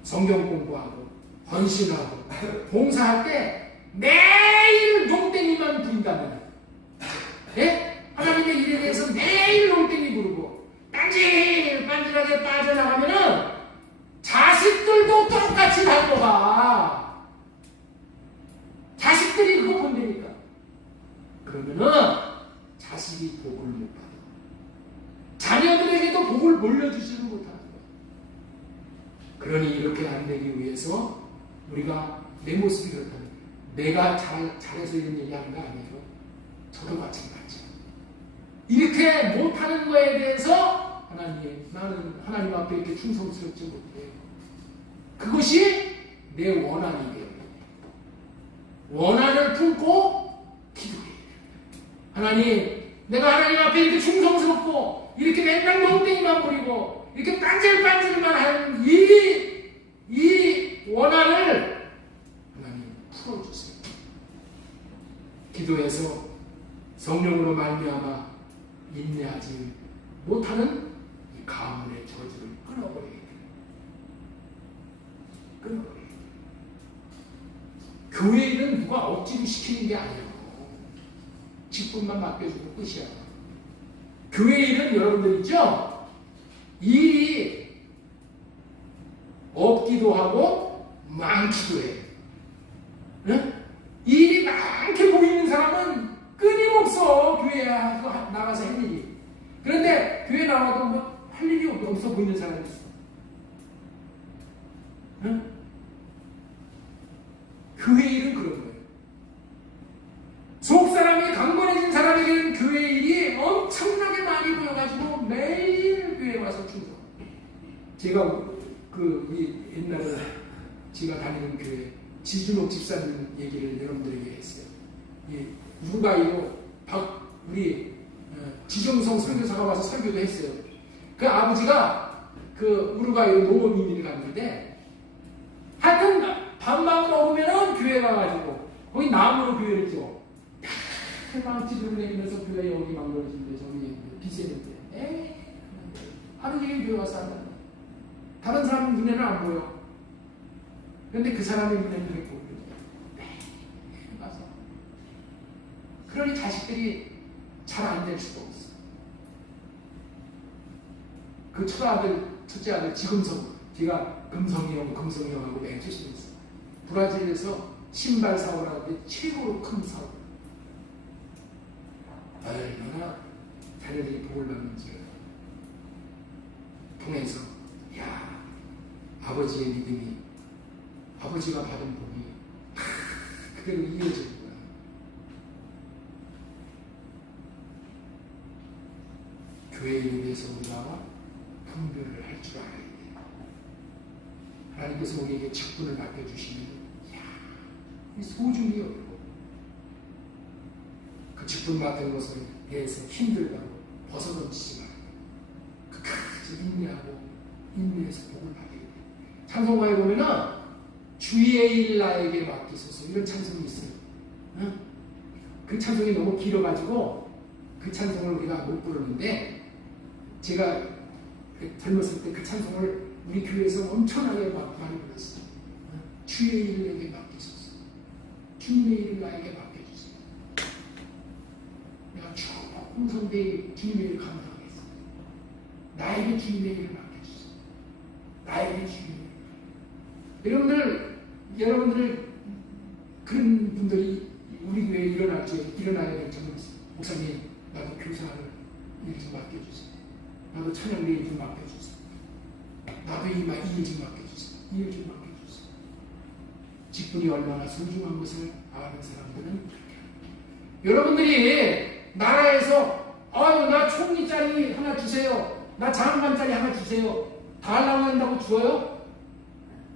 성경 공부하고 헌신하고 봉사할 때 매일 농땡이만 부린다면, 예? 하나님의 일에 대해서 매일 농땡이 부르고 빤질빤질하게 빠져나가면은 자식들도 똑같이 닮아가. 자식들이 그거 본다니까. 그러면은 자식이 복을 못 받아. 자녀들에게도 복을 물려주지는 못하는 거야. 그러니 이렇게 안 되기 위해서 우리가 내 모습이 그렇다면 내가 잘해서 이런 얘기하는 거 아니에요. 저도 마찬가지야. 이렇게 못하는 거에 대해서 나는 하나님 앞에 이렇게 충성스럽지 못해요. 그것이 내 원한이 돼요. 원한을 품고 기도해야 돼요. 하나님, 내가 하나님 앞에 이렇게 충성스럽고 이렇게 맨날 멍땡이만 부리고 이렇게 딴질딴질만 하는 이 원한을 하나님 풀어주세요. 기도해서 성령으로 말미암아 인내하지 못하는 이 가문의 저주를 끊어버려야 돼요. 끊어버려야 돼요. 교회 일은 누가 억지로 시키는 게 아니에요. 직분만 맡겨주고 끝이야. 교회 일은 여러분들 있죠? 일이 없기도 하고 많기도 해요. 응? 일이 많게 보이는 사람은 끊임없어 교회에 나가서 할 일이. 그런데 교회 나와도 뭐 할 일이 없어 보이는 사람이 있어. 응? 교회 일은 그런 거예요. 속 사람이 강건해진 사람에게는 교회 일이 엄청나게 많이 보여가지고 매일 교회에 와서 충성. 제가 옛날에 제가 다니는 교회 지준옥 집사님 얘기를 여러분들에게 했어요. 우루과이로 우리 지정성 선교사가 와서 설교도 했어요. 그 아버지가 그 우루과이로 농업 이민을 갔는데 하여튼 밥만 먹으면은 교회 가가지고 거기 나무로 교회를 지어 해방지를 내리면서 교회 여기 망설여진데 저기 비세는데 하루 종일 교회 와서 한다. 다른 사람 눈에는 안 보여. 그런데 그 사람의 눈에는 그렇게 보여요. 가서 그러니 자식들이 잘 안 될 수가 없어. 그 첫째 아들 지금성, 제가 금성이하고 맹주시고 있어. 브라질에서 신발 사오를 하는데 최고로 큰 사오. 얼마나 자녀들이 복을 받는지 통해서, 야, 아버지의 믿음이, 아버지가 받은 복이 그대로 이어지는 거야. 교회에 대해서 우리가 분별을 할 줄 알아야 돼. 하나님께서 우리에게 직분을 맡겨주시면, 이야, 소중히 여기고, 그 직분 맡은 것에 대해서 힘들다고 벗어던지지 말고, 끝까지 인내해서 복을 받게 돼. 찬송가에 보면은, 주의 일 나에게 맡기소서, 이런 찬송이 있어요. 응? 그 찬송이 너무 길어가지고, 그 찬송을 우리가 못 부르는데, 제가 젊었을 때 그 찬송을 우리 교회에서 엄청나게 많이 불렀어요. 주의 일을 내게 맡기소서. 주의 일을 나에게 맡겨주세요. 내가 쭉 홍성대의 주님의 일을 감당하겠습니다. 나에게 주님의 일을 맡겨주세요. 나에게 주님의 일. 여러분들 그런 분들이 우리 교회에 일어나야 될 점은 있어요. 목사님, 나도 교사를 일 좀 맡겨주세요. 나도 찬양대 일 좀 맡겨주세요. 나도 이 일 좀 맡겨주세요. 이 일 좀 맡겨주세요. 직분이 얼마나 소중한 것을 아는 사람들은 여러분들이 나라에서 나 총리짜리 하나 주세요. 나 장관짜리 하나 주세요. 다 하려고 한다고 주어요?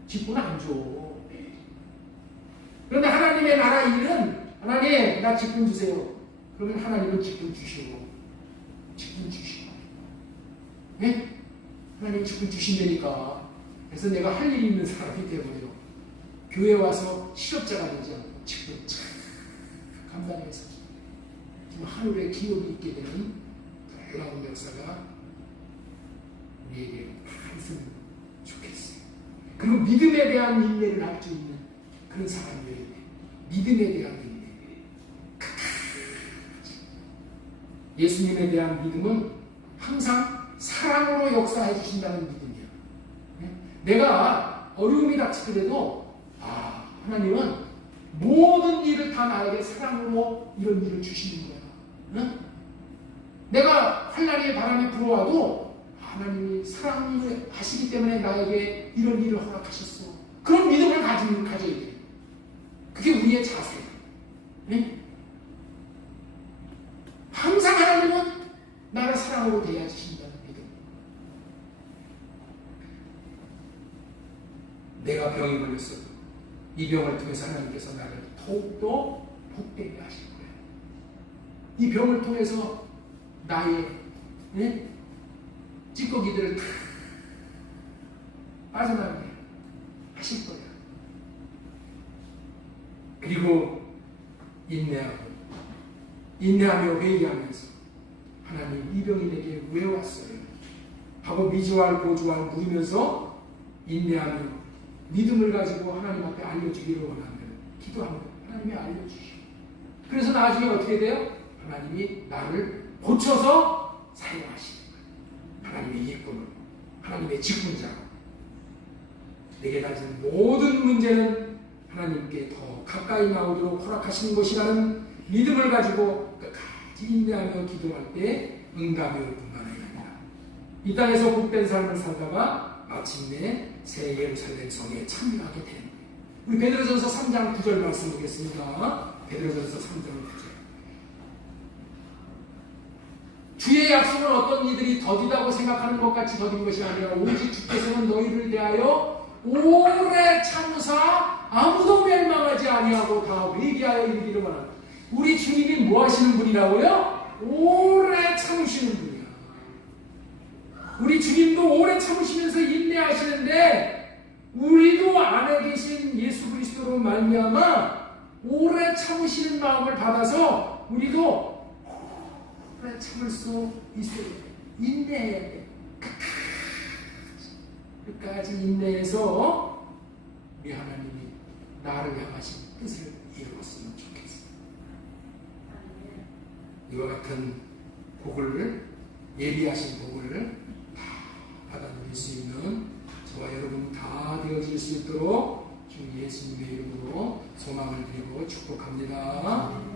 직분 안 줘. 그런데 하나님의 나라 일은 하나님 나 직분 주세요. 그러면 하나님은 직분 주시고. 예? 하나님은 직분 주신다니까. 그래서 내가 할 일이 있는 사람이 되어버려. 교회 와서 실업자가 되지 않고 직분 참 감당해서 좀 하늘에 기업이 있게 되는 놀라운 역사가 우리에게 다 있으면 좋겠어요. 그리고 믿음에 대한 인내를 할 수 있는 그런 사람이어야 돼. 믿음에 대한 인내. 예수님에 대한 믿음은 항상 사랑으로 역사해 주신다는 믿음이야. 내가 어려움이 닥치더라도 하나님은 모든 일을 다 나에게 사랑으로 이런 일을 주시는 거야. 응? 내가 환난의 바람이 불어와도 하나님이 사랑을 하시기 때문에 나에게 이런 일을 허락하셨어. 그런 믿음을 가져야 돼. 그게 우리의 자세야. 응? 항상 하나님은 나를 사랑으로 대해주신다는 믿음. 내가 병이 걸렸어도 이 병을 통해서 하나님께서 나를 더욱더 복되게 하실 거예요. 이 병을 통해서 나의 찌꺼기들을 다 빠져나가게 하실 거예요. 그리고 인내하며 회개하면서 하나님 이 병이 내게 왜 왔어요? 하고 미주알 고주알 물으면서 인내하며 믿음을 가지고 하나님 앞에 알려주기를 원하는 기도합니다. 하나님이 알려주시고 그래서 나중에 어떻게 돼요? 하나님이 나를 고쳐서 사용하시는 거예요. 하나님의 일꾼으로, 하나님의 직분자로 내게 가진 모든 문제는 하나님께 더 가까이 나오도록 허락하시는 것이라는 믿음을 가지고 끝까지 인내하며 기도할 때 응답이 올 뿐만 아니라 이 땅에서 복된 삶을 살다가 마침내 새 예루살렘 성에 참여하게 되는 거예요. 우리 베드로전서 3장 9절 말씀 보겠습니다. 베드로전서 3장 9절. 주의 약속은 어떤 이들이 더디다고 생각하는 것 같이 더딘 것이 아니라 오직 주께서는 너희를 대하여 오래 참으사 아무도 멸망하지 아니하고 다 회개하여 이르기를 원한다. 우리 주님이 뭐 하시는 분이라고요? 오래 참으시는 분이야. 우리 주님도 오래 참으시면서 인내하시는데 우리도 안에 계신 예수 그리스도로 말미암아 오래 참으시는 마음을 받아서 우리도 오래 참을 수 있어야 돼. 인내해야 돼. 끝까지 인내해서 우리 하나님이 나를 향하신 뜻을 이루었으면 좋겠어. 이와 같은 복을 예비하신 복을 다 받아 누릴 수 있는 저와 여러분 다 되어질 수 있도록 주 예수님의 이름으로 소망을 드리고 축복합니다.